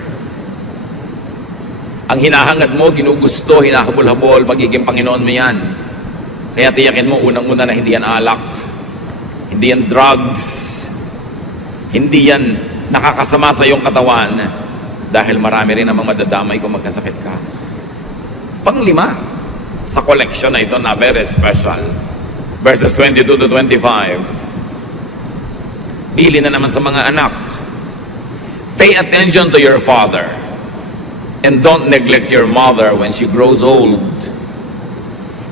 Ang hinahangad mo, ginugusto, hinahabol-habol, magiging Panginoon mo yan. Kaya tiyakin mo unang-una na hindi yan alak, hindi yan drugs, hindi yan nakakasama sa iyong katawan dahil marami rin namang madadamay kung magkasakit ka. Panglima, sa collection na ito na very special, verses 22 to 25, bili na naman sa mga anak. Pay attention to your father and don't neglect your mother when she grows old.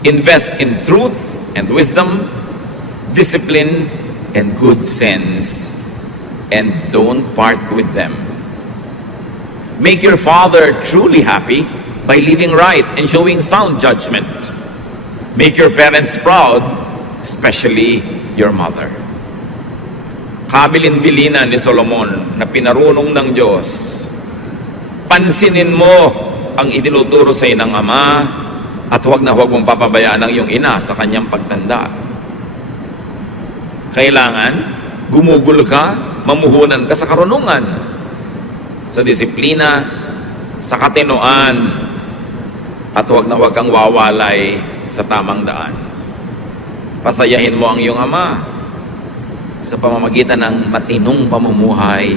Invest in truth and wisdom, discipline and good sense, and don't part with them. Make your father truly happy by living right and showing sound judgment. Make your parents proud, especially your mother. Kabilin-bilinan ni Solomon na pinarunong ng Diyos. Pansinin mo ang itinuturo sa ng ama at huwag na huwag mong papabayaan ang iyong ina sa kanyang pagtanda. Kailangan gumugol ka mamuhunan ka sa karunungan, sa disiplina, sa katinoan, at huwag na huwag kang wawalay sa tamang daan. Pasayahin mo ang iyong ama sa pamamagitan ng matinong pamumuhay.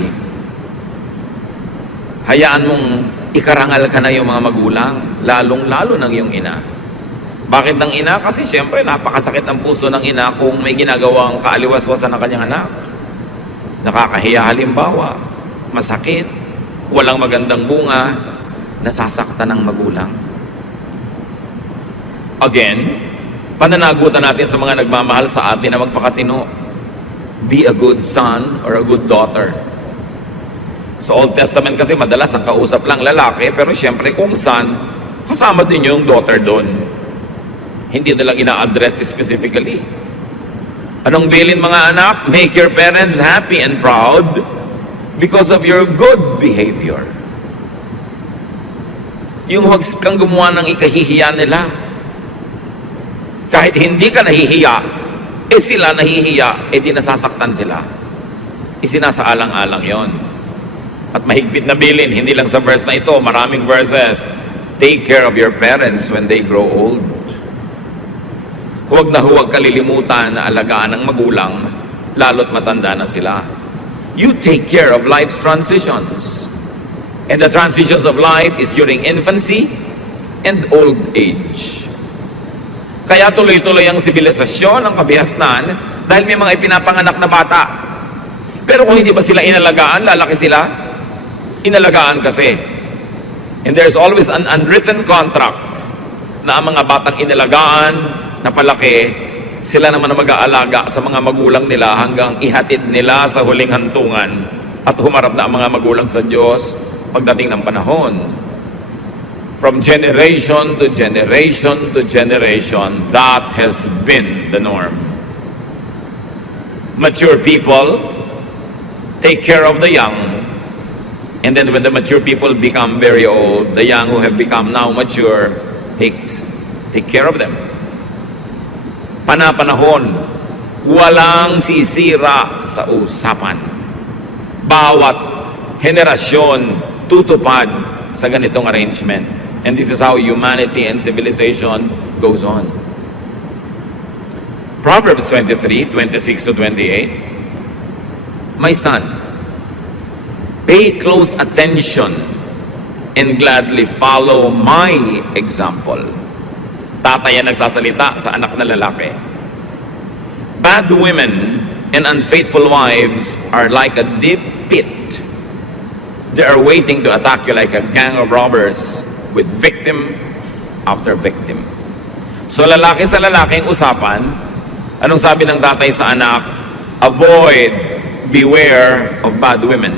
Hayaan mong ikarangal ka na yung mga magulang, lalong-lalo ng iyong ina. Bakit ng ina? Kasi siyempre napakasakit ang puso ng ina kung may ginagawang kaaliwas-wasan ng kanyang anak. Nakakahiya halimbawa, masakit, walang magandang bunga, nasasaktan ng magulang. Again, pananagutan natin sa mga nagmamahal sa atin na magpakatino. Be a good son or a good daughter. Sa Old Testament kasi madalas ang kausap lang lalaki, pero siyempre kung son, kasama din yung daughter doon. Hindi nilang ina-address specifically. Anong bilin mga anak? Make your parents happy and proud because of your good behavior. Yung huwag kang gumawa ng ikahihiya nila. Kahit hindi ka nahihiya, sila nahihiya, di nasasaktan sila. Isinasaalang-alang yon. At mahigpit na bilin, hindi lang sa verse na ito, maraming verses. Take care of your parents when they grow old. Huwag na huwag kalilimutan na alagaan ng magulang, lalo't matanda na sila. You take care of life's transitions. And the transitions of life is during infancy and old age. Kaya tuloy-tuloy ang sibilisasyon, ang kabihasnan, dahil may mga ipinapanganak na bata. Pero kung hindi ba sila inalagaan, lalaki sila? Inalagaan kasi. And there's always an unwritten contract na ang mga batang inalagaan, na palaki, sila naman ang mag-aalaga sa mga magulang nila hanggang ihatid nila sa huling hantungan at humarap na ang mga magulang sa Diyos pagdating ng panahon. From generation to generation to generation, that has been the norm. Mature people take care of the young, and then when the mature people become very old, the young who have become now mature take care of them. Panapanahon, walang sisira sa usapan. Bawat henerasyon tutupad sa ganitong arrangement. And this is how humanity and civilization goes on. Proverbs 23, 26 to 28. My son, pay close attention and gladly follow my example. Tatay ang nagsasalita sa anak na lalaki. Bad women and unfaithful wives are like a deep pit. They are waiting to attack you like a gang of robbers with victim after victim. So lalaki sa lalaking usapan, anong sabi ng tatay sa anak? Avoid, beware of bad women.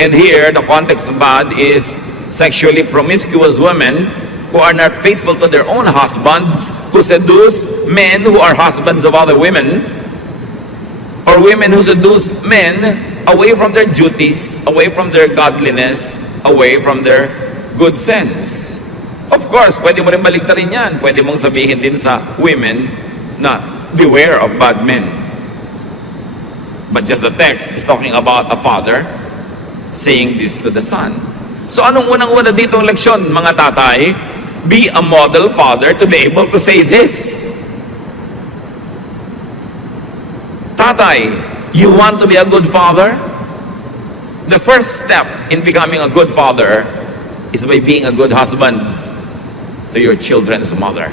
And here, the context of bad is sexually promiscuous women who are not faithful to their own husbands, who seduce men who are husbands of other women, or women who seduce men away from their duties, away from their godliness, away from their good sense. Of course, pwede mo rin baligtarin yan. Pwede mong sabihin din sa women na beware of bad men. But just the text is talking about a father saying this to the son. So anong unang-una dito ang leksyon, mga tatay? Be a model father to be able to say this. Tatay, you want to be a good father? The first step in becoming a good father is by being a good husband to your children's mother.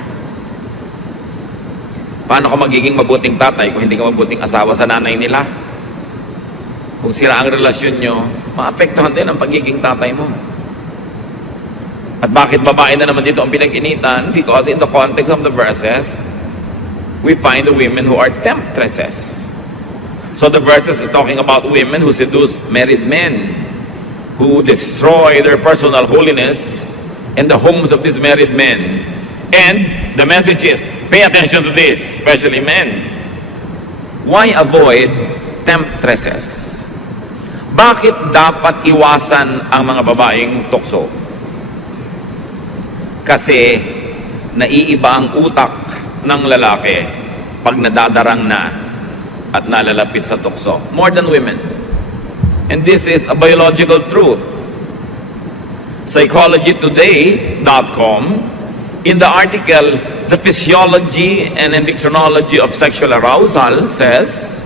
Paano ka magiging mabuting tatay kung hindi ka mabuting asawa sa nanay nila? Kung sira ang relasyon nyo, maapektuhan din ang pagiging tatay mo. At bakit babae na naman dito ang pinag-initan? Because in the context of the verses, we find the women who are temptresses. So the verses is talking about women who seduce married men, who destroy their personal holiness in the homes of these married men. And the message is, pay attention to this, especially men. Why avoid temptresses? Bakit dapat iwasan ang mga babaeng tukso? Kasi naiiba ang utak ng lalaki pag nadadarang na at nalalapit sa tukso. More than women. And this is a biological truth. PsychologyToday.com, in the article, The Physiology and Endocrinology of Sexual Arousal, says,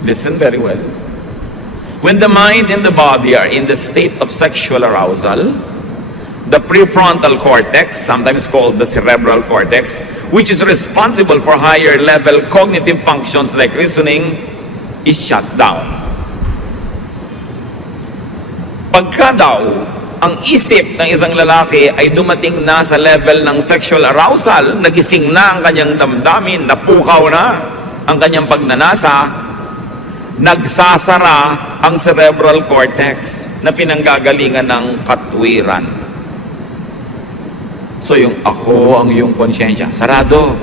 listen very well, when the mind and the body are in the state of sexual arousal, the prefrontal cortex, sometimes called the cerebral cortex, which is responsible for higher level cognitive functions like reasoning, is shut down. Pagka daw, ang isip ng isang lalaki ay dumating na sa level ng sexual arousal, nagising na ang kanyang damdamin, napukaw na ang kanyang pagnanasa, nagsasara ang cerebral cortex na pinanggagalingan ng katwiran. So yung ako ang iyong konsyensya, sarado.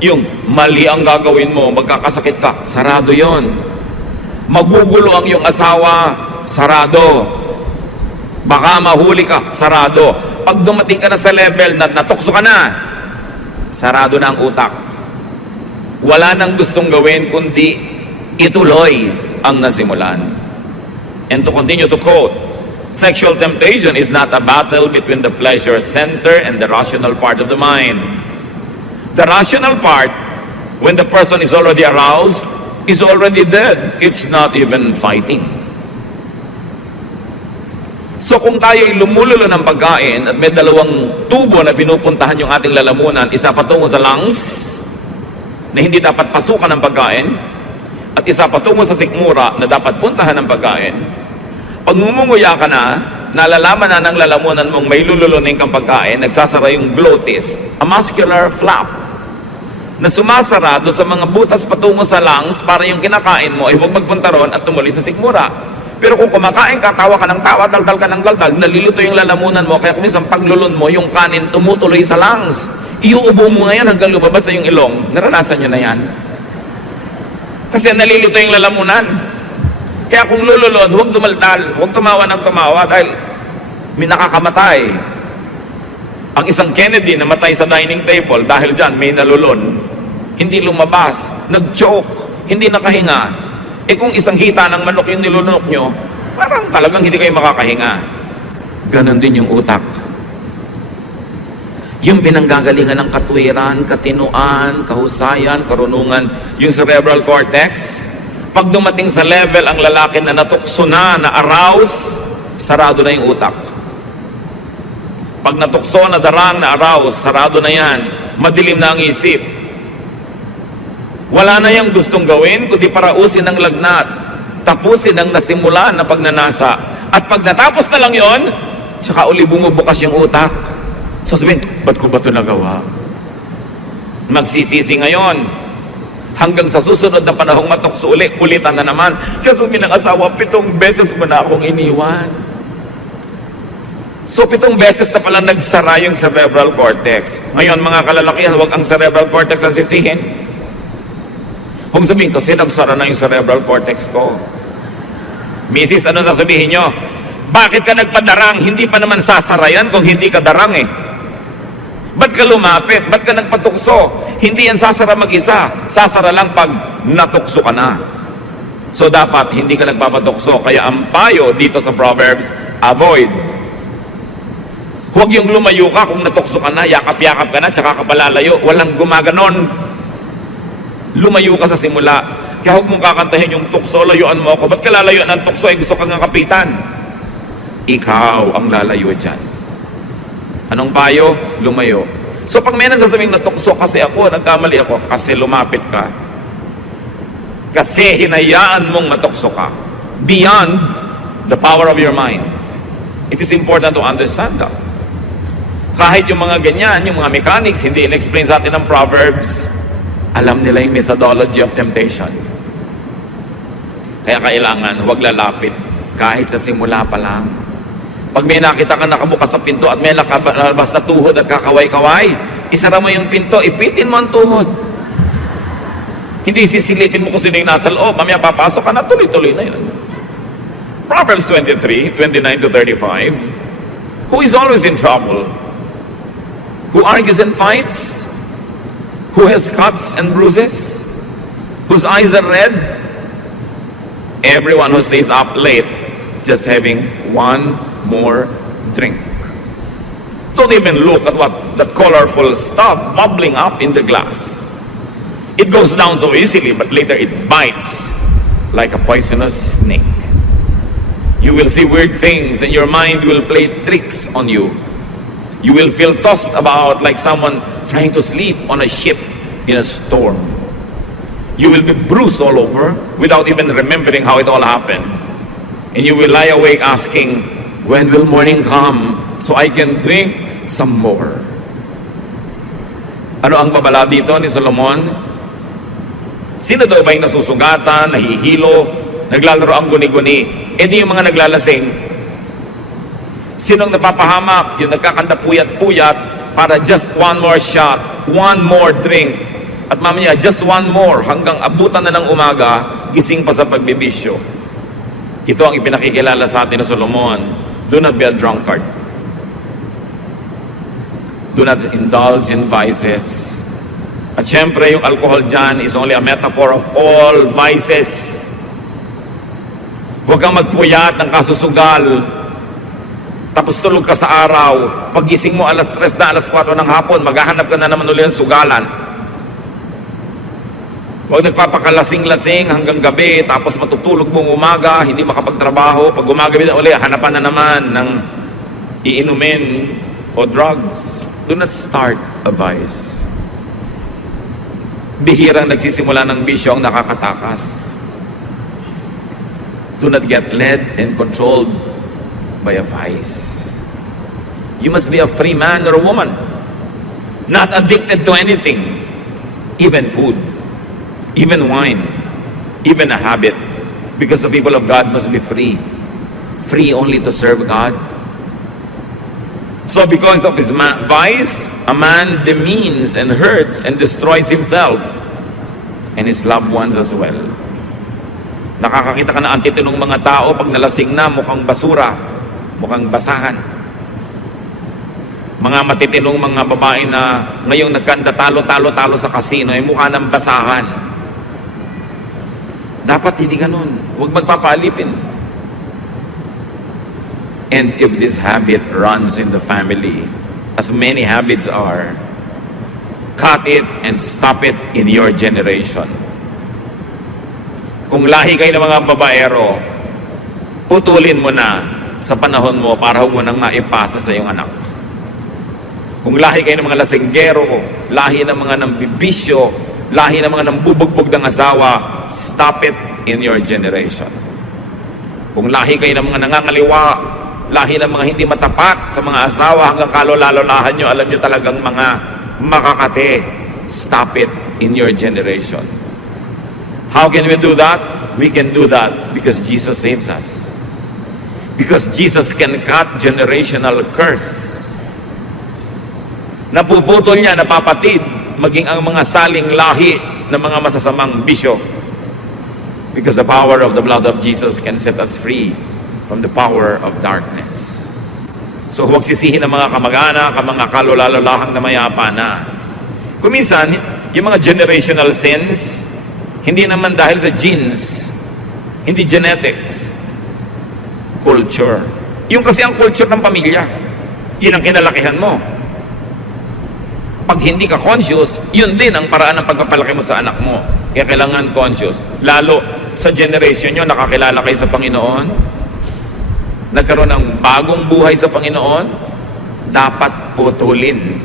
Yung mali ang gagawin mo, magkakasakit ka, sarado yon. Magugulo ang iyong asawa, sarado. Baka mahuli ka, sarado. Pag dumating ka na sa level na natukso ka na, sarado na ang utak. Wala nang gustong gawin kundi ituloy ang nasimulan. And to continue to quote, sexual temptation is not a battle between the pleasure center and the rational part of the mind. The rational part, when the person is already aroused, is already dead. It's not even fighting. So kung tayo'y lumululo ng pagkain at may dalawang tubo na pinupuntahan yung ating lalamunan, isa patungo sa lungs na hindi dapat pasukan ng pagkain, at isa patungo sa sikmura na dapat puntahan ng pagkain, pag ngumunguya ka na, nalalaman na ng lalamunan mong may lululunin kang pagkain, nagsasara yung glottis, a muscular flap, na sumasara doon sa mga butas patungo sa lungs para yung kinakain mo ay huwag magpunta ron at tumuloy sa sikmura. Pero kung kumakain ka, tawa ka ng tawa, daldal ka ng daldal, nalilito yung lalamunan mo, kaya kung isang paglulun mo, yung kanin tumutuloy sa lungs. Iuubo mo ngayon hanggang lumabas sa yung ilong. Naranasan nyo na yan? Kasi nalilito yung lalamunan. Kaya kung lululun, huwag dumaldal, huwag tumawa ng tumawa dahil may nakakamatay. Ang isang Kennedy namatay sa dining table dahil dyan may nalulun. Hindi lumabas, nag-choke, hindi nakahinga. Eh kung isang hita ng manok yung nilunok nyo, parang talagang hindi kayo makakahinga. Ganon din yung utak. Yung pinanggagalingan ng katwiran, katinuan, kahusayan, karunungan, yung cerebral cortex, pag dumating sa level ang lalaki na natukso na arouse, sarado na yung utak. Pag natukso, nadarang, na arouse, sarado na yan, madilim na ang isip. Wala na yung gustong gawin, kundi parausin ang lagnat, tapusin ang nasimulan na pagnanasa. At pag natapos na lang yon, tsaka uli bumubukas yung utak. So sabihin, ba't ko ba ito nagawa? Magsisisi ngayon. Hanggang sa susunod na panahong matukso ulitan na naman. Kasi sabihin ng asawa, 7 beses mo na akong iniwan. So 7 beses na pala nagsara yung cerebral cortex. Ngayon mga kalalakihan, huwag ang cerebral cortex ang sisihin. Kung sabihin kasi nagsara na yung cerebral cortex ko. Mrs., ano sasabihin nyo? Bakit ka nagpadarang? Hindi pa naman sasara yan kung hindi ka darang eh. Ba't ka lumapit? Ba't ka nagpatukso? Hindi yan sasara mag-isa. Sasara lang pag natukso ka na. So dapat hindi ka nagpapatukso. Kaya ang payo dito sa Proverbs, avoid. Huwag yung lumayo ka kung natukso ka na, yakap-yakap ka na, tsaka ka palalayo. Walang gumaganon. Lumayo ka sa simula. Kaya huwag mong kakantahin yung tukso, layuan mo ako. Ba't ka lalayo ng tukso? Gusto kang ng kapitan. Ikaw ang lalayo dyan. Anong payo? Lumayo. So pag may nagsasabing natukso kasi ako, nagkamali ako, kasi lumapit ka. Kasi hinayaan mong matukso ka. Beyond the power of your mind. It is important to understand that. Kahit yung mga ganyan, yung mga mechanics, hindi in-explain sa atin ng Proverbs, alam nila yung methodology of temptation. Kaya kailangan huwag lalapit kahit sa simula pa lang. Pag may nakita ka nakabukas sa pinto at may nakalabas na tuhod at kakaway-kaway, isara mo yung pinto, ipitin mo ang tuhod. Hindi sisilipin mo kung sino yung nasa loob, mamaya papasok ka na, tuloy-tuloy na yun. Proverbs 23, 29 to 35, who is always in trouble? Who argues and fights? Who has cuts and bruises? whose eyes are red, everyone who stays up late just having one more drink. Don't even look at what that colorful stuff bubbling up in the glass. It goes down so easily, but later it bites like a poisonous snake. You will see weird things and your mind will play tricks on you. You will feel tossed about like someone trying to sleep on a ship in a storm. You will be bruised all over without even remembering how it all happened. And you will lie awake asking, when will morning come so I can drink some more? Ano ang babala dito ni Solomon? Sino daw ba yung nasusugatan, nahihilo, naglalaro ang guni-guni? E di yung mga naglalasing. Sinong napapahamak? Yung nagkakanta puyat-puyat para just one more shot, one more drink. At mamaya, just one more hanggang abutan na ng umaga, gising pa sa pagbibisyo. Ito ang ipinakikilala sa atin ng Solomon. Do not be a drunkard. Do not indulge in vices. At syempre, yung alcohol dyan is only a metaphor of all vices. Huwag kang magpuyat ng kasusugal. Tapos tulog ka sa araw. Pagising mo alas 3 na, alas 4 ng hapon, maghahanap ka na naman ulit ng sugalan. Huwag nagpapakalasing-lasing hanggang gabi, tapos matutulog mong umaga, hindi makapagtrabaho. Pag umagabi na ulit, hanapan na naman ng iinumin o drugs. Do not start a vice. Bihirang nagsisimula ng bisyo ang nakakatakas. Do not get led and controlled by a vice. You must be a free man or a woman, not addicted to anything, even food, even wine, even a habit, because the people of God must be free. Free only to serve God. So because of his vice, a man demeans and hurts and destroys himself and his loved ones as well. Nakakakita ka na ang titinong mga tao pag nalasing na, mukhang basura, mukhang basahan. Mga matitinong mga babae na ngayong nagkanda talo sa kasino ay mukha ng basahan. Dapat hindi ganun. Huwag magpapaalipin. And if this habit runs in the family, as many habits are, cut it and stop it in your generation. Kung lahi kayo ng mga babaero, putulin mo na sa panahon mo para huwag mo nang maipasa sa iyong anak. Kung lahi kayo ng mga lasinggero, lahi ng mga nambibisyo, lahi ng mga nambubugbog ng asawa, stop it in your generation. Kung lahi kayo ng mga nangangaliwa, lahi ng mga hindi matapat sa mga asawa hanggang kalolalahan nyo, alam nyo talagang mga makakate, stop it in your generation. How can we do that? We can do that because Jesus saves us. Because Jesus can cut generational curse. Napuputol niya, napapatid, maging ang mga saling lahi ng mga masasamang bisyo. Because the power of the blood of Jesus can set us free from the power of darkness. So huwag sisihin ng mga kamag-anak, ang mga kalolalalahang na mayapa na. Kuminsan, yung mga generational sins, hindi naman dahil sa genes, hindi genetics, culture. Yung kasi ang culture ng pamilya, yun ang kinalakihan mo. Pag hindi ka conscious, yun din ang paraan ng pagpapalaki mo sa anak mo. Kaya kailangan conscious. Lalo sa generation nyo, nakakilala kayo sa Panginoon, nagkaroon ng bagong buhay sa Panginoon, dapat putulin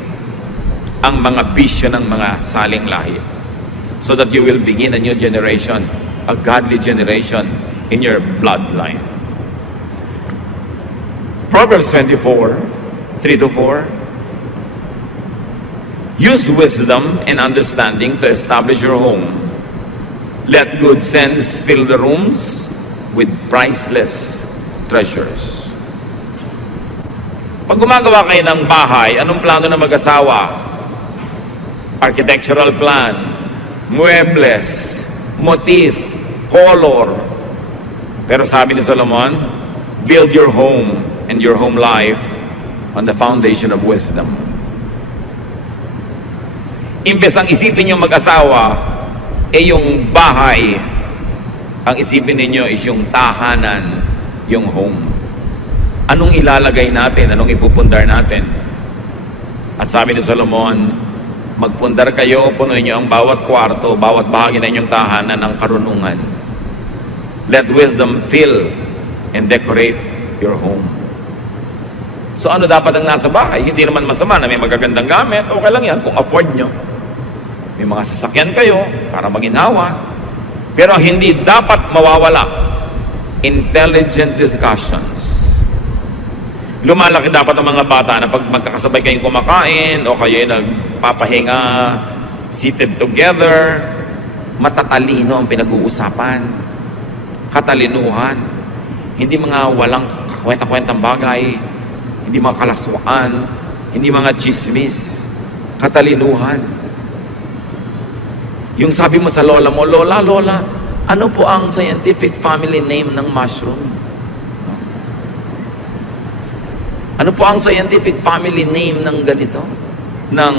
ang mga bisyo ng mga saling lahi so that you will begin a new generation, a godly generation in your bloodline. Proverbs 24, 3-4. Use wisdom and understanding to establish your home. Let good sense fill the rooms with priceless treasures. Pag gumagawa kayo ng bahay, anong plano ng mag-asawa? Architectural plan, muebles, motif, color. Pero sabi ni Solomon, build your home and your home life on the foundation of wisdom. Imbes ang isipin yung mag-asawa, yung bahay, ang isipin ninyo is yung tahanan, yung home. Anong ilalagay natin? Anong ipupundar natin? At sabi ni Solomon, magpundar kayo, punuin niyo ang bawat kwarto, bawat bahagi ng inyong tahanan ng karunungan. Let wisdom fill and decorate your home. So ano dapat ang nasa bahay? Hindi naman masama na may magagandang gamit. Okay lang yan kung afford nyo. May mga sasakyan kayo para maginhawa. Pero hindi dapat mawawala intelligent discussions. Lumalaki dapat ang mga bata na pag magkakasabay kayong kumakain o kayo nagpapahinga, seated together, matatalino ang pinag-uusapan. Katalinuhan. Hindi mga walang kwenta-kwentang bagay. Hindi mga kalaswaan. Hindi mga chismis. Katalinuhan. Yung sabi mo sa lola mo, Lola, ano po ang scientific family name ng mushroom? Ano po ang scientific family name ng ganito? Ng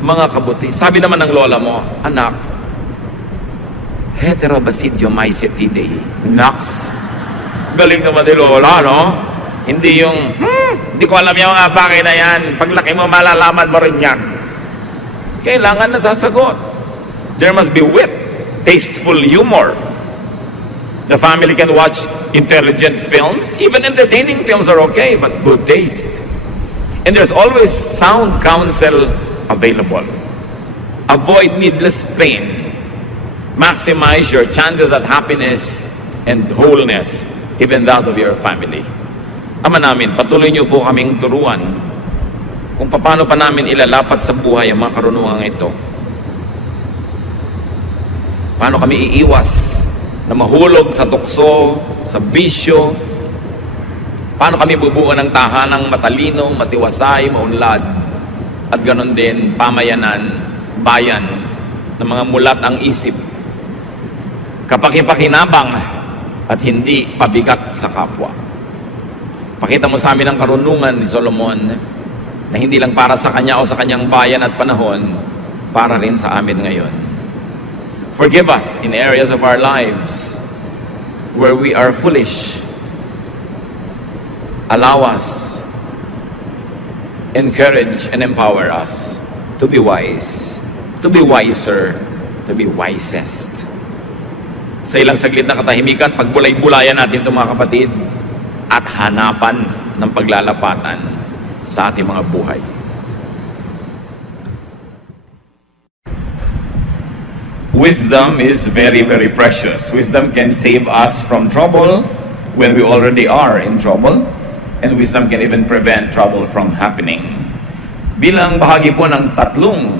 mga kabuti. Sabi naman ng lola mo, anak, Heterobasidiomycetidae. Naks. Galing naman ni lola, no? Hindi yung, hindi ko alam yung mga bagay na yan. Paglaki mo, malalaman mo rin yan. Kailangan na sasagot. There must be wit, tasteful humor. The family can watch intelligent films. Even entertaining films are okay, but good taste. And there's always sound counsel available. Avoid needless pain. Maximize your chances at happiness and wholeness, even that of your family. Ama namin, patuloy niyo po kaming turuan kung paano pa namin ilalapat sa buhay ang mga karunungan ito. Paano kami iiwas na mahulog sa tukso, sa bisyo? Paano kami bubuo ng tahanang matalino, matiwasay, maunlad? At ganon din, pamayanan, bayan, ng mga mulat ang isip. Kapakipakinabang at hindi pabigat sa kapwa. Pakita mo sa amin ang karunungan ni Solomon na hindi lang para sa kanya o sa kanyang bayan at panahon, para rin sa amin ngayon. Forgive us in areas of our lives where we are foolish. Allow us, encourage and empower us to be wise, to be wiser, to be wisest. Sa ilang saglit na katahimikan, pagbulay-bulayan natin ito mga kapatid at hanapan ng paglalapatan sa ating mga buhay. Wisdom is very, very precious. Wisdom can save us from trouble when we already are in trouble. And wisdom can even prevent trouble from happening. Bilang bahagi po ng tatlong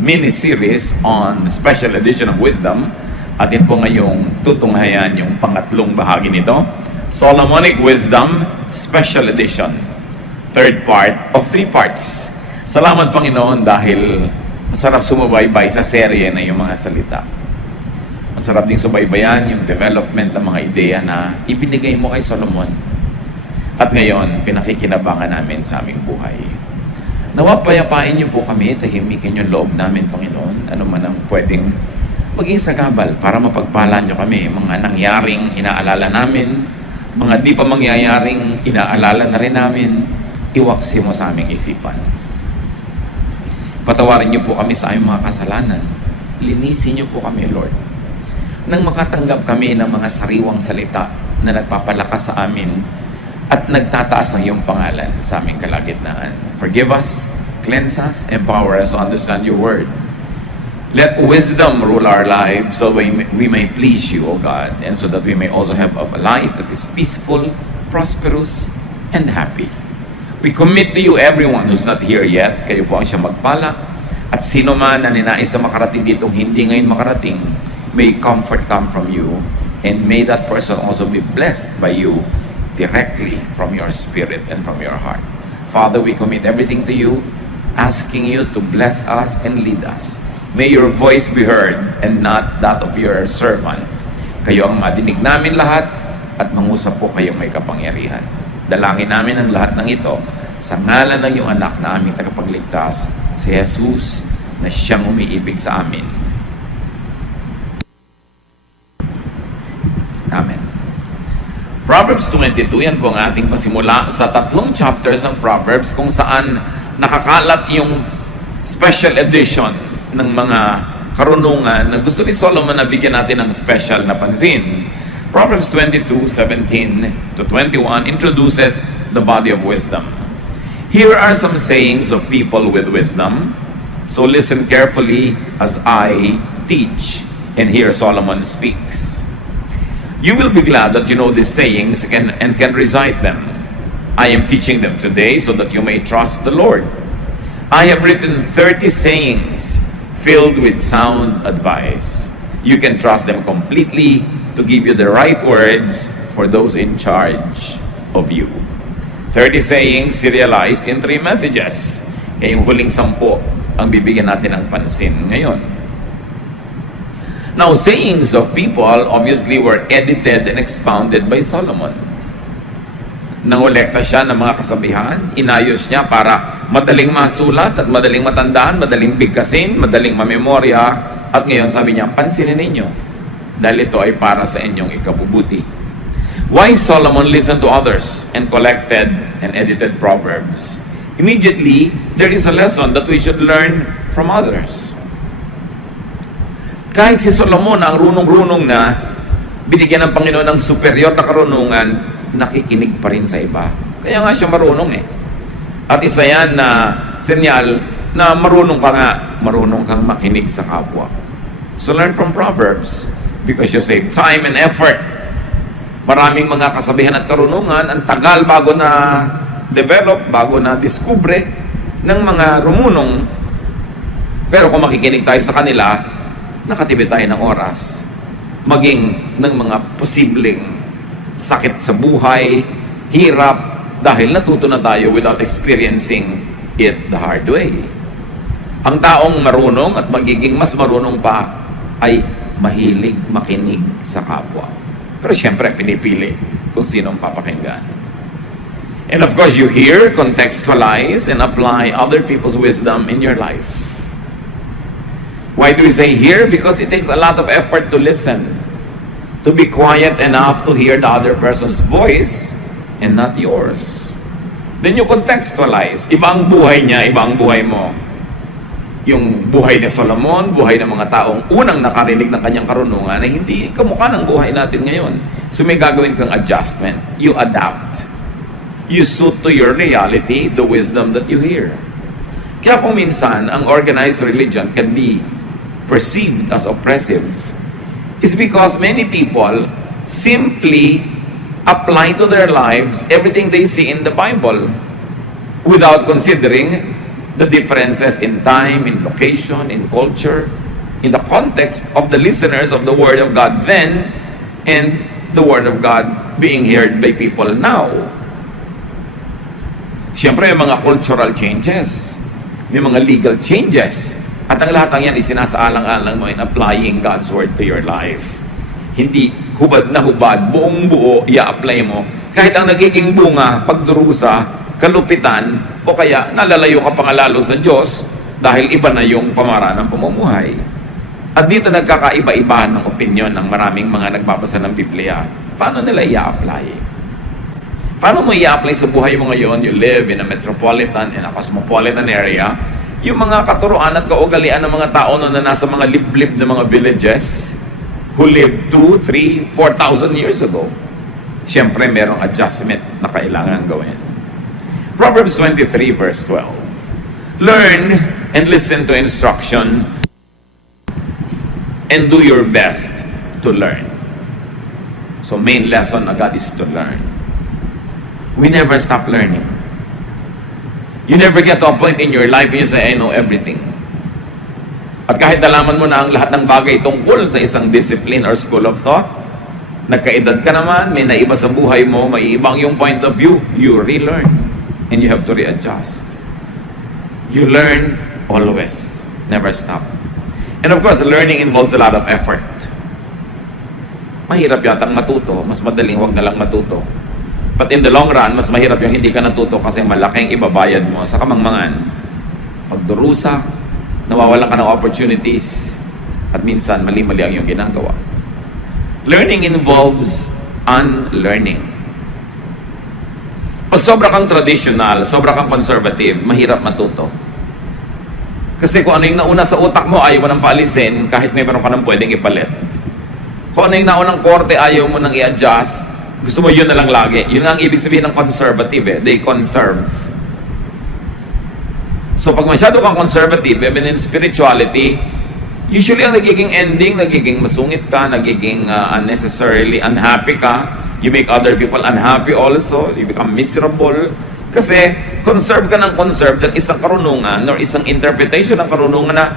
mini-series on the special edition of wisdom, atin po ngayong tutunghayan yung pangatlong bahagi nito, Solomonic Wisdom Special Edition. Third part of 3 parts. Salamat Panginoon dahil masarap sumubaybay sa serye na yung mga salita. Masarap ding subaybayan yung development ng mga ideya na ibinigay mo kay Solomon. At ngayon, pinakikinabangan namin sa aming buhay. Nawa payapain niyo po kami, tahimikin yung loob namin, Panginoon. Ano man ang pwedeng maging sagabal para mapagpala niyo kami. Mga nangyaring inaalala namin, mga di pa mangyayaring inaalala na rin namin, iwaksi mo sa aming isipan. Patawarin niyo po kami sa aming mga kasalanan. Linisin niyo po kami, Lord. Nang makatanggap kami ng mga sariwang salita na nagpapalakas sa amin at nagtataas ang iyong pangalan sa aming kalagitnaan. Forgive us, cleanse us, empower us to understand your word. Let wisdom rule our lives so we may please you, O God, and so that we may also have a life that is peaceful, prosperous, and happy. We commit to you everyone who's not here yet. Kayo po ang siya magpala. At sino man na ninais na makarating ditong hindi ngayon makarating, may comfort come from you, and may that person also be blessed by you directly from your spirit and from your heart. Father, we commit everything to you, asking you to bless us and lead us. May your voice be heard and not that of your servant. Kayo ang madinig namin lahat at mangusap po kayong may kapangyarihan. Dalangin namin ang lahat ng ito sa ngalan ng iyong anak na aming tagapagligtas, si Jesus, na siyang umiibig sa amin. Proverbs 22, yan po ang ating pasimula sa 3 chapters ng Proverbs kung saan nakakalat yung special edition ng mga karunungan na gusto ni Solomon na bigyan natin ng special na pansin. Proverbs 22:17 to 21 introduces the body of wisdom. Here are some sayings of people with wisdom. So listen carefully as I teach. And here Solomon speaks. You will be glad that you know these sayings and can recite them. I am teaching them today so that you may trust the Lord. I have written 30 sayings filled with sound advice. You can trust them completely to give you the right words for those in charge of you. 30 sayings serialized in 3 messages. Kaya yung huling 10 ang bibigyan natin ng pansin ngayon. Now, sayings of people obviously were edited and expounded by Solomon. Nangolekta siya ng mga kasabihan, inayos niya para madaling masulat at madaling matandaan, madaling bigkasin, madaling mamemorya, at ngayon sabi niya, pansinin ninyo, dahil ito ay para sa inyong ikabubuti. Why Solomon listened to others and collected and edited Proverbs? Immediately, there is a lesson that we should learn from others. Kahit si Solomon ang runong-runong na, binigyan ng Panginoon ng superior na karunungan, nakikinig pa rin sa iba. Kaya nga siya marunong eh. At isa yan na senyal na marunong ka nga, marunong kang makinig sa kapwa. So learn from Proverbs because you save time and effort. Maraming mga kasabihan at karunungan, ang tagal bago na develop, bago na diskubre ng mga rumunong. Pero kung makikinig tayo sa kanila, nakatipid tayo ng oras, maging ng mga posibleng sakit sa buhay, hirap, dahil natuto na tayo without experiencing it the hard way. Ang taong marunong at magiging mas marunong pa ay mahilig makinig sa kapwa. Pero siyempre, pinipili kung sinong papakinggan. And of course, you hear, contextualize, and apply other people's wisdom in your life. Why do we say hear? Because it takes a lot of effort to listen. To be quiet enough to hear the other person's voice and not yours. Then you contextualize. Iba ang buhay niya, iba ang buhay mo. Yung buhay ni Solomon, buhay ng mga taong unang nakarinig ng kanyang karunungan ay hindi kamukha ng buhay natin ngayon. So may gagawin kang adjustment. You adapt. You suit to your reality the wisdom that you hear. Kaya kung minsan, ang organized religion can be perceived as oppressive is because many people simply apply to their lives everything they see in the Bible without considering the differences in time, in location, in culture, in the context of the listeners of the Word of God then and the Word of God being heard by people now. Siyempre, may mga cultural changes, may mga legal changes, at ang lahat ng yan isinasaalang-alang mo in applying God's Word to your life. Hindi hubad na hubad, buong buo, i-apply mo. Kahit ang nagiging bunga, pagdurusa, kalupitan, o kaya nalalayo ka pa nga lalo sa Diyos dahil iba na yung pamaraan ng pamumuhay. At dito nagkakaiba-iba ng opinion ng maraming mga nagbabasa ng Biblia. Paano nila i-apply? Paano mo i-apply sa buhay mo ngayon? You live in a metropolitan and a cosmopolitan area. Yung mga katuruan at kaugalian ng mga tao na nasa mga liblib na mga villages who lived 2, 3, 4,000 years ago. Siyempre, merong adjustment na kailangan gawin. Proverbs 23 verse 12. Learn and listen to instruction and do your best to learn. So main lesson agad is to learn. We never stop learning. You never get to a point in your life when you say, I know everything. At kahit nalaman mo na ang lahat ng bagay tungkol sa isang discipline or school of thought, nagkaedad ka naman, may naiba sa buhay mo, may ibang yung point of view, you relearn. And you have to readjust. You learn always. Never stop. And of course, learning involves a lot of effort. Mahirap yatang matuto, mas madaling huwag na lang matuto. But in the long run, mas mahirap yung hindi ka natuto kasi malaking ibabayad mo sa kamangmangan. Pagdurusa, nawawalan ka ng opportunities, at minsan mali-mali ang iyong ginagawa. Learning involves unlearning. Pag sobra kang traditional, sobra kang conservative, mahirap matuto. Kasi kung ano yung nauna sa utak mo, ayaw mo nang paalisin kahit may meron ka nang pwedeng ipalit. Kung ano yung naunang korte, ayaw mo nang i-adjust, gusto mo yun na lang lagi. Yun nga ang ibig sabihin ng conservative eh. They conserve. So pag masyado kang conservative, even in spirituality, usually ang nagiging ending, nagiging masungit ka, nagiging unnecessarily unhappy ka. You make other people unhappy also. You become miserable. Kasi conserve ka ng conserve ng isang karunungan or isang interpretation ng karunungan na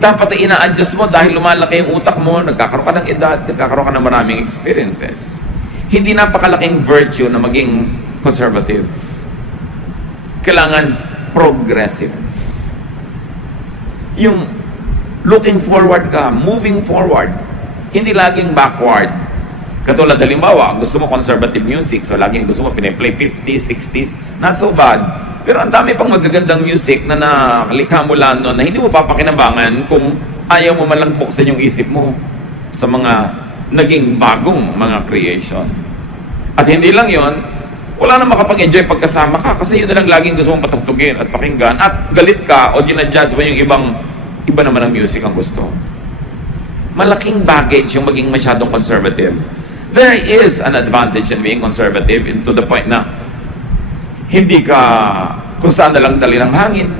dapat ay ina-adjust mo dahil lumalaki yung utak mo, nagkakaroon ka ng edad, nagkakaroon ka ng maraming experiences. Hindi napakalaking virtue na maging conservative. Kailangan progressive. Yung looking forward ka, moving forward, hindi laging backward. Katulad halimbawa, gusto mo conservative music, so laging gusto mo piniplay 50s, 60s, not so bad. Pero ang dami pang magagandang music na nakalikha mo lang no, na hindi mo papakinabangan kung ayaw mo man lang buksan yung isip mo sa mga naging bagong mga creation. At hindi lang yon, wala na makapag-enjoy pagkasama ka kasi yun na lang laging gusto mong patugtugin at pakinggan at galit ka o ginadjudge mo yung iba naman ang music ang gusto. Malaking baggage yung maging masyadong conservative. There is an advantage in being conservative to the point na hindi ka kung saan na lang dali ng hangin.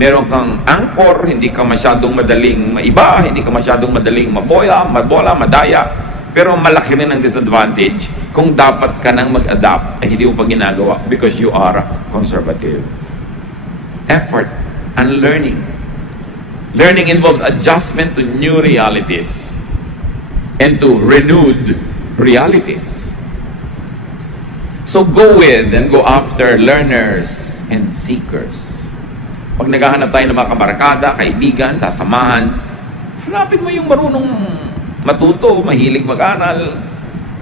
Meron kang anchor, hindi ka masyadong madaling maiba, hindi ka masyadong madaling mabola, madaya. Pero malaki rin ang disadvantage kung dapat ka nang mag-adapt ay hindi mo pa ginagawa because you are conservative. Effort and learning. Learning involves adjustment to new realities and to renewed realities. So go with and go after learners and seekers. Pag naghahanap tayo ng mga kabarkada, kaibigan, sasamahan, hanapin mo yung marunong matuto, mahilig mag-aral,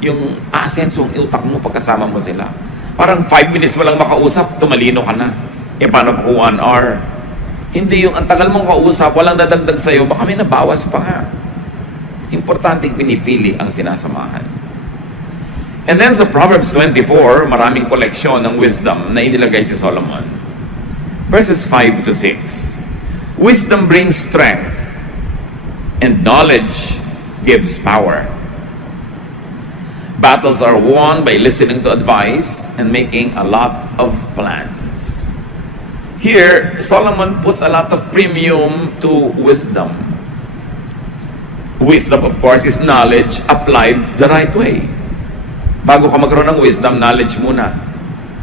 yung asenso ang utak mo pagkasama mo sila. Parang 5 minutes mo lang makausap, tumalino ka na. E paano kung 1 hour? Hindi yung ang tagal mong kausap, walang dadagdag sa'yo, baka may nabawas pa nga. Importanteng pinipili ang sinasamahan. And then sa Proverbs 24, maraming koleksyon ng wisdom na inilagay si Solomon. Verses 5 to 6. Wisdom brings strength, and knowledge gives power. Battles are won by listening to advice and making a lot of plans. Here, Solomon puts a lot of premium to wisdom. Wisdom, of course, is knowledge applied the right way. Bago ka magkaroon ng wisdom, knowledge muna.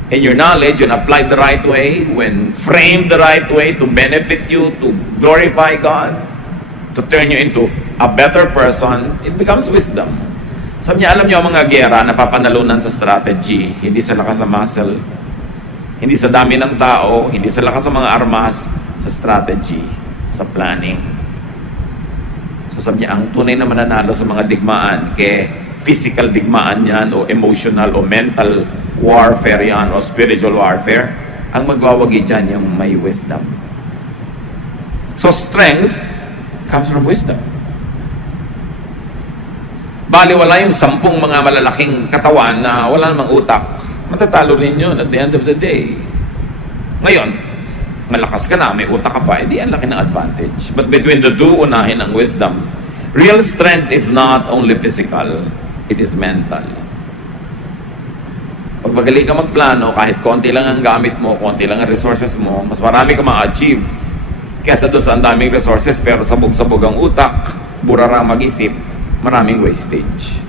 And your knowledge, when applied the right way, when framed the right way to benefit you, to glorify God, to turn you into a better person, it becomes wisdom. Sabi niya, alam niyo ang mga gera na papanalunan sa strategy, hindi sa lakas ng muscle, hindi sa dami ng tao, hindi sa lakas ng mga armas, sa strategy, sa planning. So sabi niya, ang tunay na mananalo sa mga digmaan, physical digmaan yan, o emotional, o mental warfare yan, o spiritual warfare, ang magwawagi dyan yung may wisdom. So strength comes from wisdom. Bali, wala yung 10 mga malalaking katawan na wala namang utak. Matatalo rin yun at the end of the day. Ngayon, malakas ka na, may utak ka pa, edi ang laki ng advantage. But between the two, unahin ang wisdom. Real strength is not only physical, it is mental. Pag magaling ka magplano, kahit konti lang ang gamit mo, konti lang ang resources mo, mas marami ka ma-achieve kesa doon sa ang daming resources pero sabog-sabog ang utak, burara mag-isip, maraming wastage.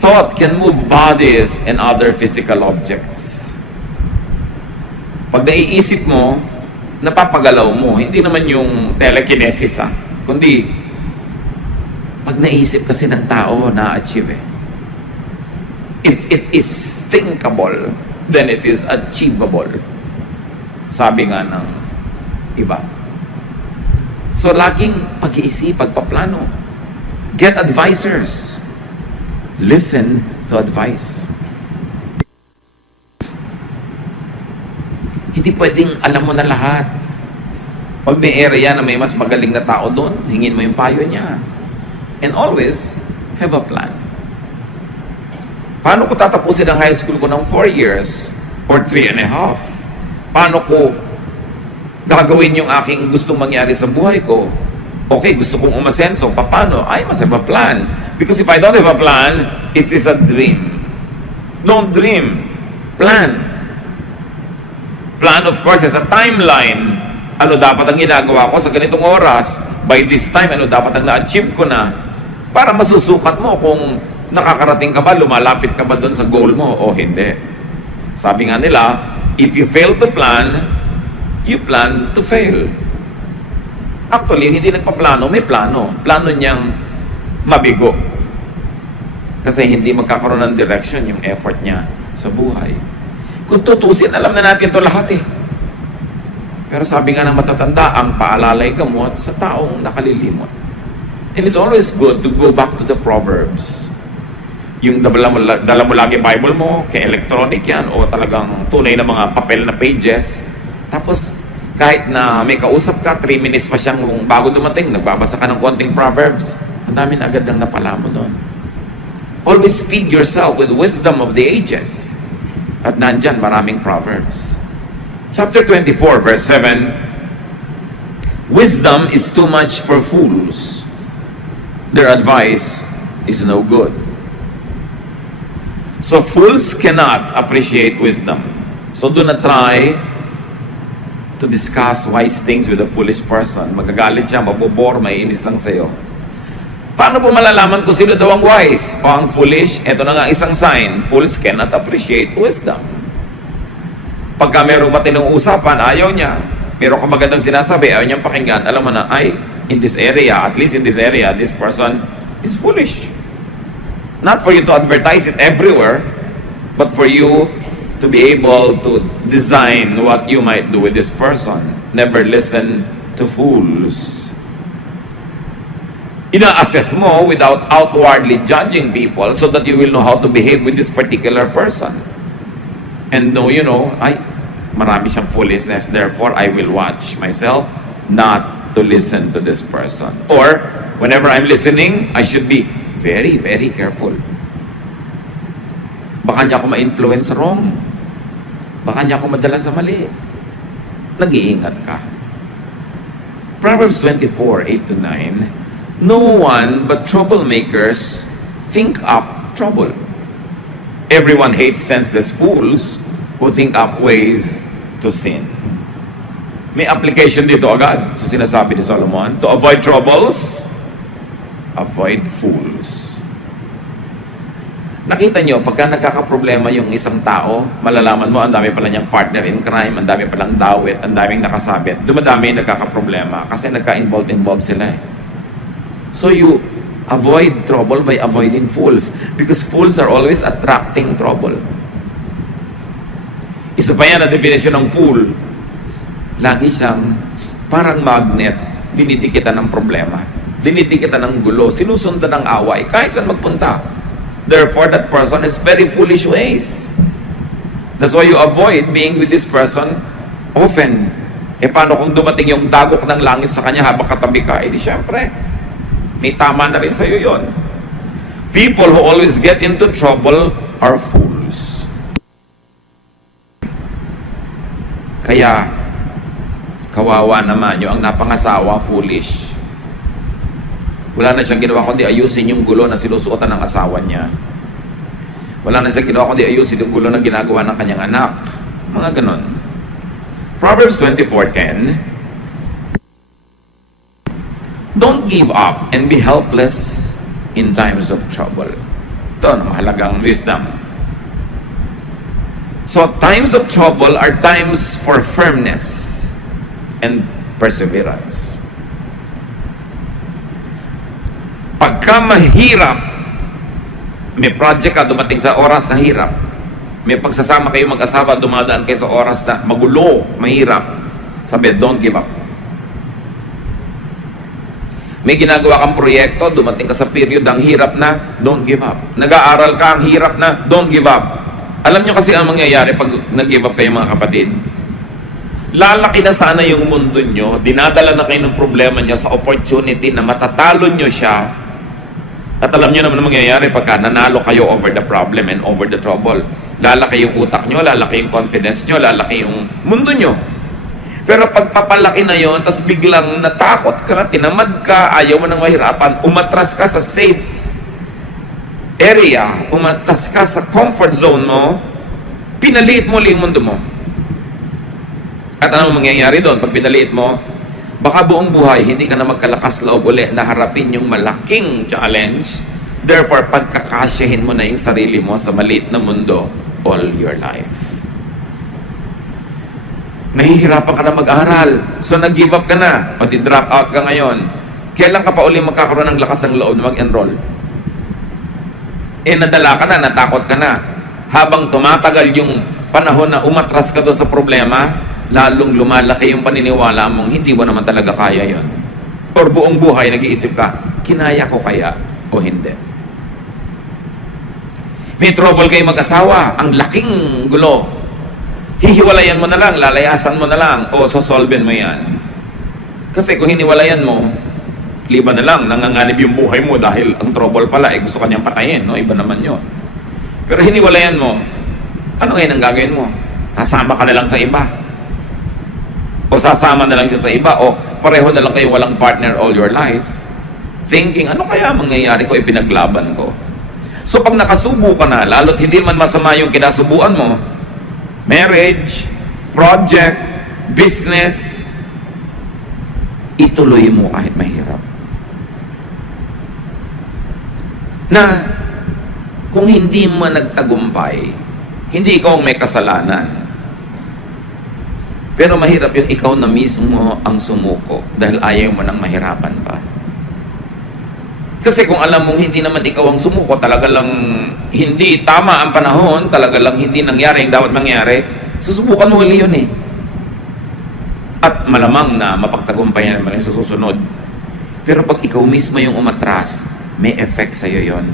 Thought can move bodies and other physical objects. Pag naiisip mo, napapagalaw mo, hindi naman yung telekinesis kundi pag naisip kasi ng tao, na-achieve If it is thinkable, then it is achievable. Sabi nga ng iba. So, laging pag-iisip, pagpaplano. Get advisors. Listen to advice. Hindi pwedeng alam mo na lahat. Pag may area na may mas magaling na tao doon, hingin mo yung payo niya. And always have a plan. Paano ko tatapusin ang high school ko ng 4 years or 3.5. Paano ko gagawin yung aking gustong mangyari sa buhay ko? Okay, gusto kong umasenso. Paano? I must have a plan. Because if I don't have a plan, it is a dream. Don't dream. Plan. Plan, of course, has a timeline. Ano dapat ang ginagawa ko sa ganitong oras? By this time, ano dapat ang na-achieve ko na? Para masusukat mo kung nakakarating ka ba, lumalapit ka ba doon sa goal mo o hindi. Sabi nga nila, if you fail to plan, you plan to fail. Actually, hindi nagpaplano, may plano. Plano niyang mabigo. Kasi hindi magkakaroon ng direction yung effort niya sa buhay. Kung tutusin, alam na natin ito lahat eh. Pero sabi nga ng matatanda, ang paalalay gamot sa taong nakalilimot. And it's always good to go back to the Proverbs. Yung dala mo lagi Bible mo, kay electronic yan, o talagang tunay na mga papel na pages. Tapos, kahit na may kausap ka, 3 minutes pa siyang bago dumating, nagbabasa ka ng konting Proverbs, ang dami na agad ang napala mo doon. Always feed yourself with wisdom of the ages. At nandyan, maraming Proverbs. Chapter 24, verse 7, wisdom is too much for fools. Their advice is no good. So fools cannot appreciate wisdom. So do not try to discuss wise things with a foolish person. Magagalit siya, mabobor, maiinis lang sa'yo. Paano po malalaman kung sino daw ang wise o ang foolish? Ito na nga isang sign. Fools cannot appreciate wisdom. Pagka merong matinong usapan, ayaw niya. Meron kang magandang sinasabi, ayaw niyang pakinggan. Alam mo na, ay, in this area, at least in this area, this person is foolish. Not for you to advertise it everywhere, but for you to be able to design what you might do with this person. Never listen to fools. Ina-assess mo without outwardly judging people so that you will know how to behave with this particular person. And though you know, ay, marami siyang foolishness, therefore I will watch myself not to listen to this person. Or, whenever I'm listening, I should be very, very careful. Baka niya ako ma-influence wrong. Baka niya ako madala sa mali. Nag-iingat ka. Proverbs 24, 8-9, no one but troublemakers think up trouble. Everyone hates senseless fools who think up ways to sin. May application dito agad sa sinasabi ni Solomon. To avoid troubles, avoid fools. Nakita nyo, pagka nagkakaproblema yung isang tao, malalaman mo, ang dami pala niyang partner in crime, ang dami palang dawit, ang daming nakasabit. Dumadami yung nagkakaproblema kasi nagka-involved sila eh. So you avoid trouble by avoiding fools because fools are always attracting trouble. Isa pa yan na definition ng fool. Lagi siyang parang magnet, dinidikitan ng problema, dinidikitan ng gulo, sinusundan ng away, kahit saan magpunta. Therefore, that person has very foolish ways. That's why you avoid being with this person often. E paano kung dumating yung dagok ng langit sa kanya habang katabi ka? Eh di syempre, may tama na rin sa'yo yun. People who always get into trouble are fools. Kaya, kawawa naman yung ang napangasawa, foolish. Wala na siyang ginawa kundi ayusin yung gulo na sinusuotan ng asawa niya. Wala na siyang ginawa kundi ayusin yung gulo na ginagawa ng kanyang anak. Mga ganon. Proverbs 24:10, don't give up and be helpless in times of trouble. Ito ang mahalagang wisdom. So, times of trouble are times for firmness and perseverance. Pagka mahirap, may project ka, dumating sa oras na hirap. May pagsasama kayo mag-asawa, dumadaan kayo sa oras na magulo, mahirap. Sabi, don't give up. May ginagawa kang proyekto, dumating ka sa period ang hirap na, don't give up. Nag-aaral ka, ang hirap na, don't give up. Alam nyo kasi ang mangyayari pag nag-give up kayo mga kapatid. Lalaki na sana yung mundo nyo, dinadala na kayo ng problema nyo sa opportunity na matatalo nyo siya. At alam nyo naman ang mangyayari pagka nanalo kayo over the problem and over the trouble. lalaki yung utak nyo, lalaki yung confidence nyo, lalaki yung mundo nyo. Pero pag papalaki na yon, tas biglang natakot ka, tinamad ka, ayaw mo nang mahirapan, umatras ka sa safe area, umatras ka sa comfort zone mo, pinaliit mo yung mundo mo. At anong mangyayari doon pag pinaliit mo? Baka buong buhay, hindi ka na magkalakas loob uli na harapin yung malaking challenge. Therefore, pagkakasyahin mo na yung sarili mo sa maliit na mundo all your life. Nahihirapan ka na mag-aral. So, nag-give up ka na. O di-drop out ka ngayon. Kailan ka pa uli magkakaroon ng lakas ng loob na mag-enroll? Nadala ka na, natakot ka na. Habang tumatagal yung panahon na umatras ka doon sa problema, lalong lumalaki yung paniniwala mong hindi mo naman talaga kaya yon. Or buong buhay nag-iisip ka, kinaya ko kaya o hindi? May trouble kayo mag-asawa, ang laking gulo. Hihiwalayan mo na lang, lalayasan mo na lang, o sosolven mo yan. Kasi kung hiniwalayan mo, liban na lang, nanganganib yung buhay mo dahil ang trouble pala, gusto kanyang patayin, no? Iba naman yun. Pero hiniwalayan mo, ano ngayon ang gagawin mo? Kasama ka na lang sa iba. O sasama na lang siya sa iba, o pareho na lang kayo walang partner all your life. Thinking, ano kaya mangyayari ko, ipinaglaban ko? So pag nakasubo ka na, lalo't hindi man masama yung kinasubuan mo, marriage, project, business, ituloy mo kahit mahirap. Na kung hindi mo nagtagumpay, hindi ikaw ang may kasalanan. Pero mahirap yung ikaw na mismo ang sumuko dahil ayaw mo nang mahirapan pa. Kasi kung alam mong hindi naman ikaw ang sumuko, talaga lang hindi tama ang panahon, talaga lang hindi nangyari yung dapat mangyari, susubukan mo uli yun eh. At malamang na mapagtagumpayan naman yung susunod. Pero pag ikaw mismo yung umatras, may effect sa'yo yon.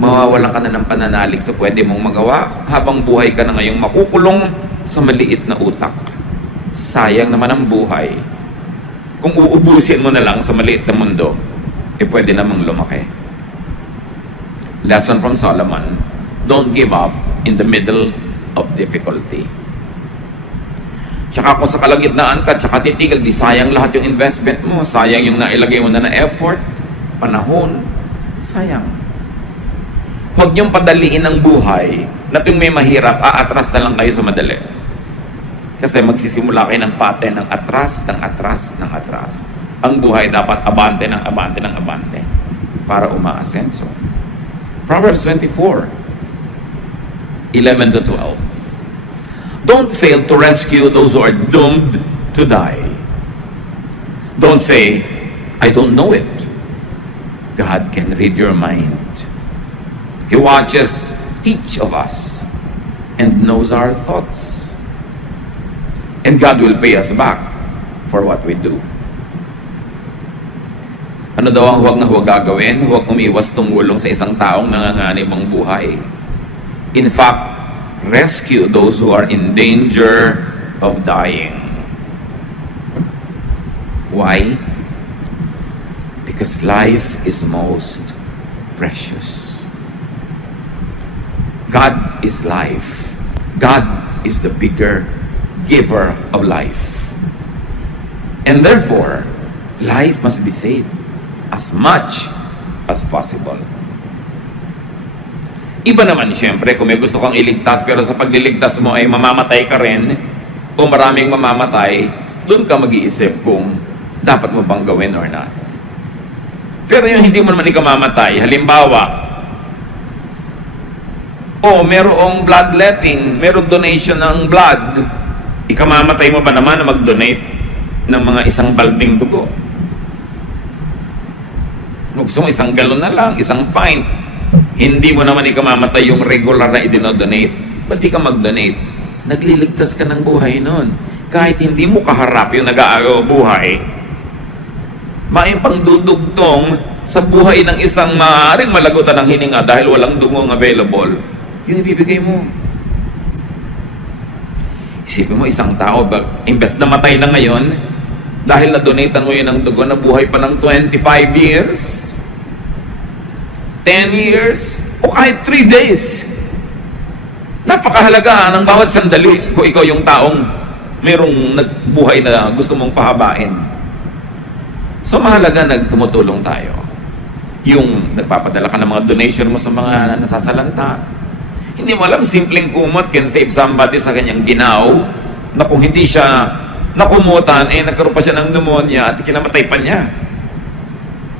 Mawawalan ka na ng pananalig sa pwede mong magawa habang buhay ka na ngayong makukulong sa maliit na utak. Sayang naman ang buhay. Kung uubusin mo na lang sa maliit na mundo, pwede namang lumaki. Lesson from Solomon: don't give up in the middle of difficulty. Tsaka kung sa kalagitnaan ka, tsaka titigil, di sayang lahat yung investment mo, sayang yung nailagay mo na effort, panahon, sayang. Huwag niyong padaliin ang buhay na tuwing may mahirap, aatras na lang kayo sa madali. Kasi magsisimula kayo ng pattern ng atras, ng atras, ng atras. Ang buhay dapat abante ng abante ng abante para umaasenso. Proverbs 24, 11 to 12. Don't fail to rescue those who are doomed to die. Don't say, I don't know it. God can read your mind. He watches each of us and knows our thoughts. And God will pay us back for what we do. Ano daw ang huwag na huwag gagawin? Huwag umiwas tumulong sa isang taong nanganganib ang buhay. In fact, rescue those who are in danger of dying. Why? Because life is most precious. God is life. God is the bigger giver of life. And therefore, life must be saved as much as possible. Iba naman siyempre kung may gusto kang iligtas pero sa pagliligtas mo ay mamamatay ka rin o maraming mamamatay, doon ka mag-iisip kung dapat mo bang gawin or not. Pero yung hindi mo naman ikamamatay, halimbawa, merong bloodletting, merong donation ng blood, ikamamatay mo ba naman na mag-donate ng mga isang balding dugo? Gusto mo isang galon na lang, isang pint, hindi mo naman ikamamatay yung regular na idinodonate, ba't di ka mag-donate? Nagliligtas ka ng buhay nun. Kahit hindi mo kaharap yung nag-aagaw buhay, may pangdudugtong sa buhay ng isang maaaring malagutan ng hininga dahil walang dugong available, yung ibibigay mo. Isipin mo, isang tao, imbes na matay na ngayon, dahil na-donatean mo yun ng dugo, na buhay pa ng 25 years, 10 years, o kahit 3 days, Napakahalaga ng bawat sandali kung ikaw yung taong mayroong nagbuhay na gusto mong pahabain. So mahalaga tumutulong tayo. Yung nagpapadala ka ng mga donation mo sa mga nasasalanta. Hindi mo alam, simpleng kumot can save somebody sa kanyang ginaw na kung hindi siya nakumutan, nagkaroon pa siya ng pneumonia at kinamatay pa niya.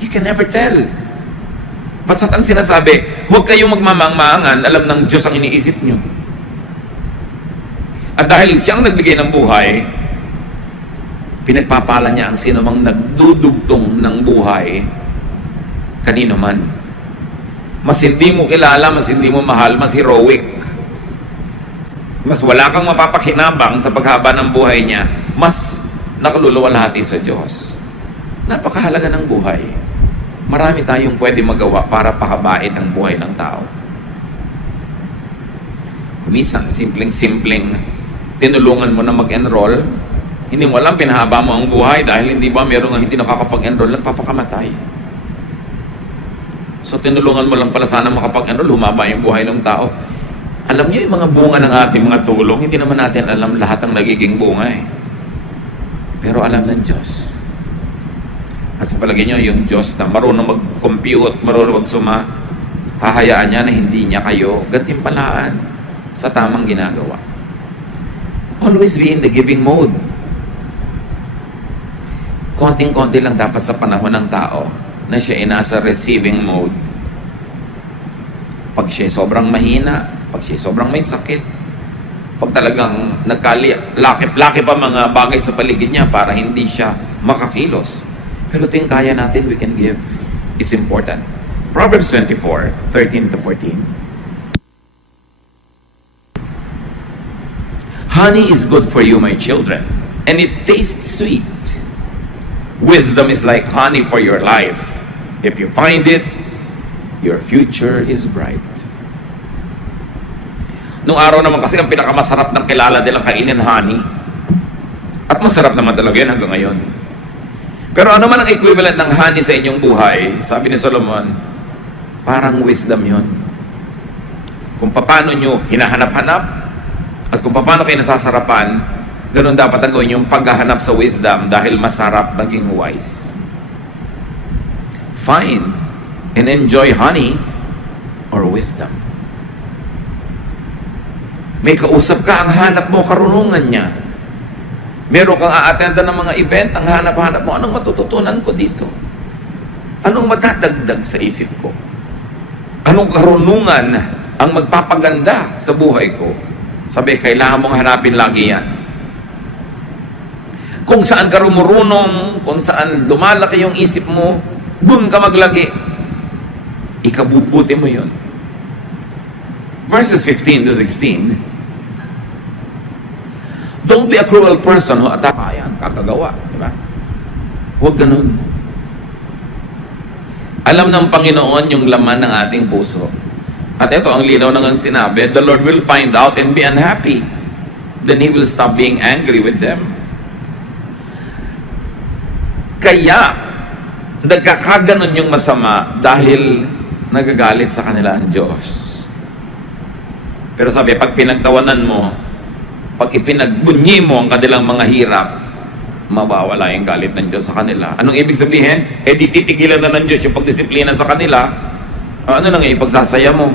You can never tell. Ba't Satan sinasabi, huwag kayong magmamangmangan, alam ng Diyos ang iniisip nyo. At dahil siyang nagbigay ng buhay, pinagpapala niya ang sino mang nagdudugtong ng buhay, kanino man. Mas hindi mo kilala, mas hindi mo mahal, mas heroic. Mas wala kang mapapakinabang sa paghaba ng buhay niya, mas nakaluluwalhati sa Diyos. Napakahalaga ng buhay. Marami tayong pwede magawa para pahabain ang buhay ng tao. Kumisan, simpleng-simpleng tinulungan mo na mag-enroll, hindi mo alam, pinahaba mo ang buhay dahil hindi ba meron nga hindi nakakapag-enroll, nagpapakamatay. So tinulungan mo lang pala sana makapag-enroll, humaba yung buhay ng tao. Alam niyo yung mga bunga ng ating mga tulong, hindi naman natin alam lahat ang nagiging bunga eh. Pero alam ng Diyos. At sa palagay niyo, yung Diyos na marunong mag-compute, marunong magsuma, hahayaan niya na hindi niya kayo gantimpalaan sa tamang ginagawa. Always be in the giving mode. Konting-konti lang dapat sa panahon ng tao na siya ay nasa receiving mode. Pag siya sobrang mahina, pag siya sobrang may sakit, pag talagang laki pa mga bagay sa paligid niya para hindi siya makakilos. Pero ito yung kaya natin, we can give. It's important. Proverbs 24, 13 to 14. Honey is good for you, my children, and it tastes sweet. Wisdom is like honey for your life. If you find it, your future is bright. Nung araw naman kasi ang pinakamasarap ng kilala nilang kainin, honey. At masarap naman talaga yan hanggang ngayon. Pero ano man ang equivalent ng honey sa inyong buhay, sabi ni Solomon, parang wisdom yon. Kung paano nyo hinahanap-hanap, at kung paano kayo nasasarapan, ganun dapat ang gawin yung paghahanap sa wisdom dahil masarap maging wise. Find and enjoy honey or wisdom. May kausap ka, ang hanap mo, karunungan niya. Meron kang a-attenda ng mga event, ang hanap-hanap mo, anong matututunan ko dito? Anong matadagdag sa isip ko? Anong karunungan ang magpapaganda sa buhay ko? Sabi, kailangan mong hanapin lagi yan. Kung saan ka rumurunong, kung saan lumalaki yung isip mo, dun ka maglagi. Ikabubuti mo yun. Verses 15 to 16. Don't be a cruel person who attack. Ayan, kakagawa. Diba? Huwag ganun. Alam ng Panginoon yung laman ng ating puso. At ito, ang linaw ng sinabi, the Lord will find out and be unhappy. Then He will stop being angry with them. Kaya, nagkakaganon yung masama dahil nagagalit sa kanila ang Diyos. Pero sabi, pag pinagtawanan mo, pag ipinagbunyi mo ang kanilang mga hirap, mawawala yung galit ng Diyos sa kanila. Anong ibig sabihin? Di titigilan na ng Diyos yung pagdisiplina sa kanila. Ano nang ipagsasaya mo?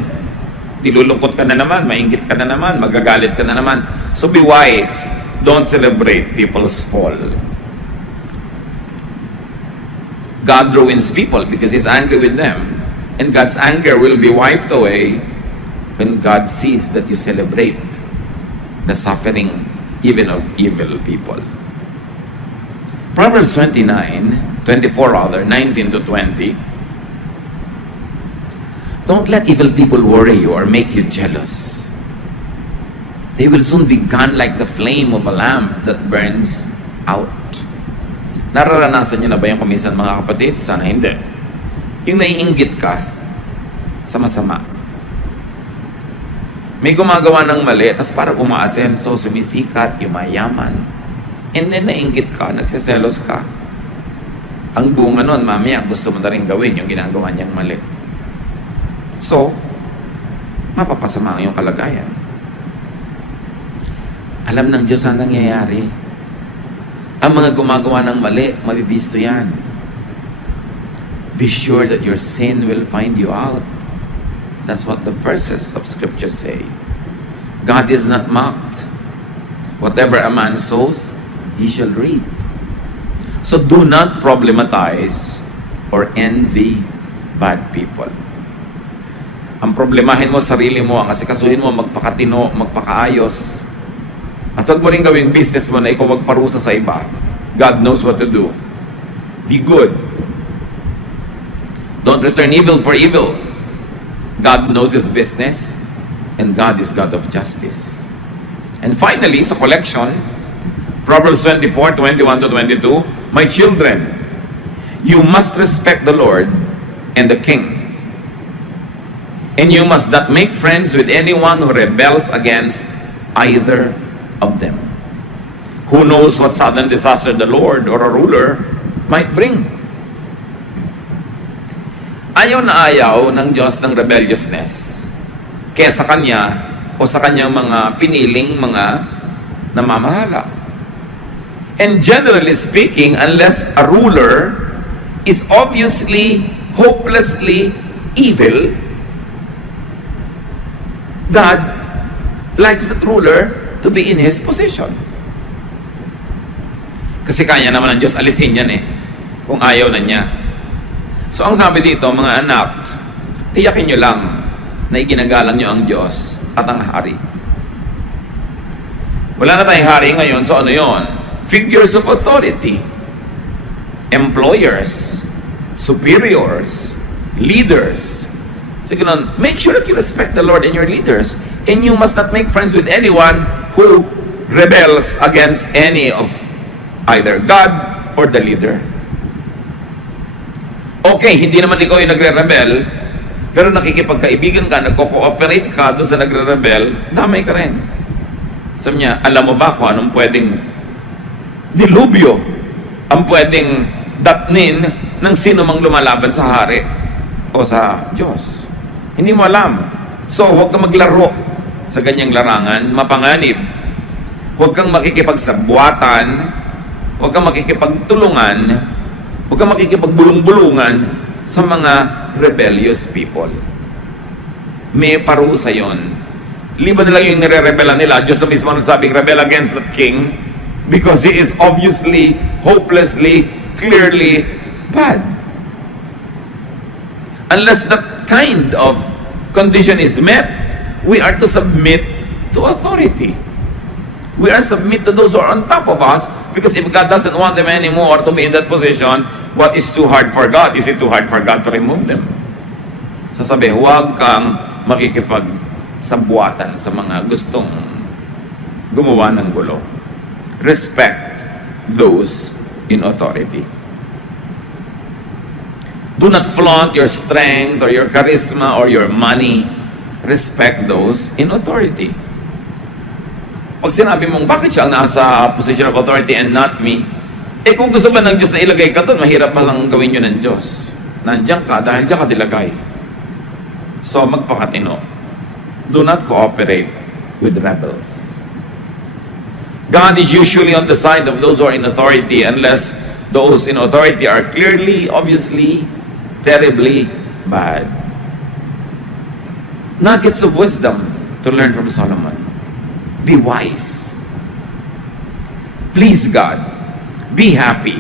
Dilulungkot ka na naman, mainggit ka na naman, magagalit ka na naman. So be wise. Don't celebrate people's fall. God ruins people because He's angry with them. And God's anger will be wiped away when God sees that you celebrate the suffering even of evil people. Proverbs 19 to 20. Don't let evil people worry you or make you jealous. They will soon be gone like the flame of a lamp that burns out. Nararanasan niyo na ba yung kumisan, mga kapatid? Sana hindi. Yung naiinggit ka sa masama. May gumagawa ng mali, tapos para umaasenso, sumisikat, yumayaman. And then naiinggit ka, nagsiselos ka. Ang bunga nun, mamaya gusto mo na rin gawin yung ginagawa niyang mali. So, mapapasama ang iyong kalagayan. Alam ng Diyos ang nangyayari. Ang mga gumagawa ng mali, mabibisto yan. Be sure that your sin will find you out. That's what the verses of Scripture say. God is not mocked. Whatever a man sows, he shall reap. So do not problematize or envy bad people. Ang problemahin mo, sarili mo, ang asikasuhin mo, magpakatino, magpakaayos. At huwag mo rin gawing business mo na ikaw magparusa sa iba. God knows what to do. Be good. Don't return evil for evil. God knows His business, and God is God of justice. And finally, sa collection, Proverbs 24, 21 to 22, my children, you must respect the Lord and the King. And you must not make friends with anyone who rebels against either of them. Who knows what sudden disaster the Lord or a ruler might bring? Ayaw na ayaw ng Diyos ng rebelliousness kaya sa Kanya o sa Kanyang mga piniling mga namamahala. And generally speaking, unless a ruler is obviously, hopelessly evil, God likes that ruler to be in His position. Kasi kaya naman ng Diyos alisin yan kung ayaw na niya. So ang sabi dito, mga anak, tiyakin nyo lang na iginagalang nyo ang Diyos at ang hari. Wala na tayong hari ngayon, so ano yon? Figures of authority. Employers, superiors, leaders. So ganun, make sure that you respect the Lord and your leaders. And you must not make friends with anyone who rebels against any of either God or the leader. Okay, hindi naman ikaw yung nagre-rebel, pero nakikipagkaibigan ka, nagko-cooperate ka doon sa nagre-rebel, damay ka rin. Sabi niya, alam mo ba kung anong pwedeng dilubyo, ang pwedeng datnin ng sino mang lumalaban sa hari o sa Diyos? Hindi mo alam. So, huwag kang maglaro sa ganyang larangan, mapanganib. Huwag kang makikipagsabuatan, huwag kang makikipagtulungan, huwag kang makikipagbulong-bulungan sa mga rebellious people. May parusa yon. Liban na lang yung nire-rebella nila, Diyos na mismo nagsabing rebel against that king because he is obviously, hopelessly, clearly bad. Unless that kind of condition is met, we are to submit to authority. We are submit to those who are on top of us, because if God doesn't want them anymore to be in that position, what is too hard for God? Is it too hard for God to remove them? Sasabi, huwag kang makikipagsabuatan sa mga gustong gumawa ng gulo. Respect those in authority. Do not flaunt your strength or your charisma or your money. Respect those in authority. Pag sinabi mong, bakit siya ang nasa position of authority and not me? Kung gusto ba ng Diyos na ilagay ka doon, mahirap pa lang gawin yun ng Diyos. Nandiyan ka dahil diyan ka dilagay. So, magpakatino. Do not cooperate with rebels. God is usually on the side of those who are in authority unless those in authority are clearly, obviously, terribly bad. Nuggets of wisdom to learn from Solomon. Be wise. Please God. Be happy.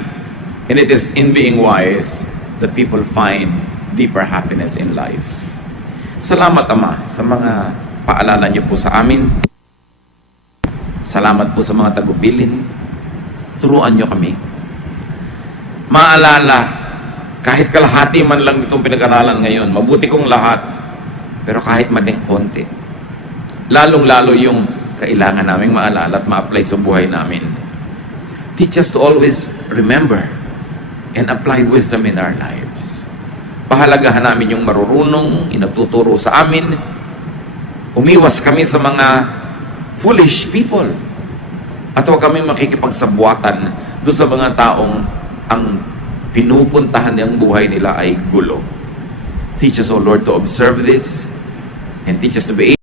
And it is in being wise that people find deeper happiness in life. Salamat, Ama, sa mga paalala niyo po sa amin. Salamat po sa mga tagubilin. Turuan niyo kami. Maalala, kahit kalahati man lang itong pinag-aralan ngayon, mabuti kong lahat, pero kahit mading konti, lalong-lalo yung kailangan naming maalala at ma-apply sa buhay namin. Teach us to always remember and apply wisdom in our lives. Pahalagahan namin yung marurunong, inatuturo sa amin. Umiwas kami sa mga foolish people. At huwag kami makikipagsabuatan doon sa mga taong ang pinupuntahan ng buhay nila ay gulo. Teach us, O Lord, to observe this and teach us to be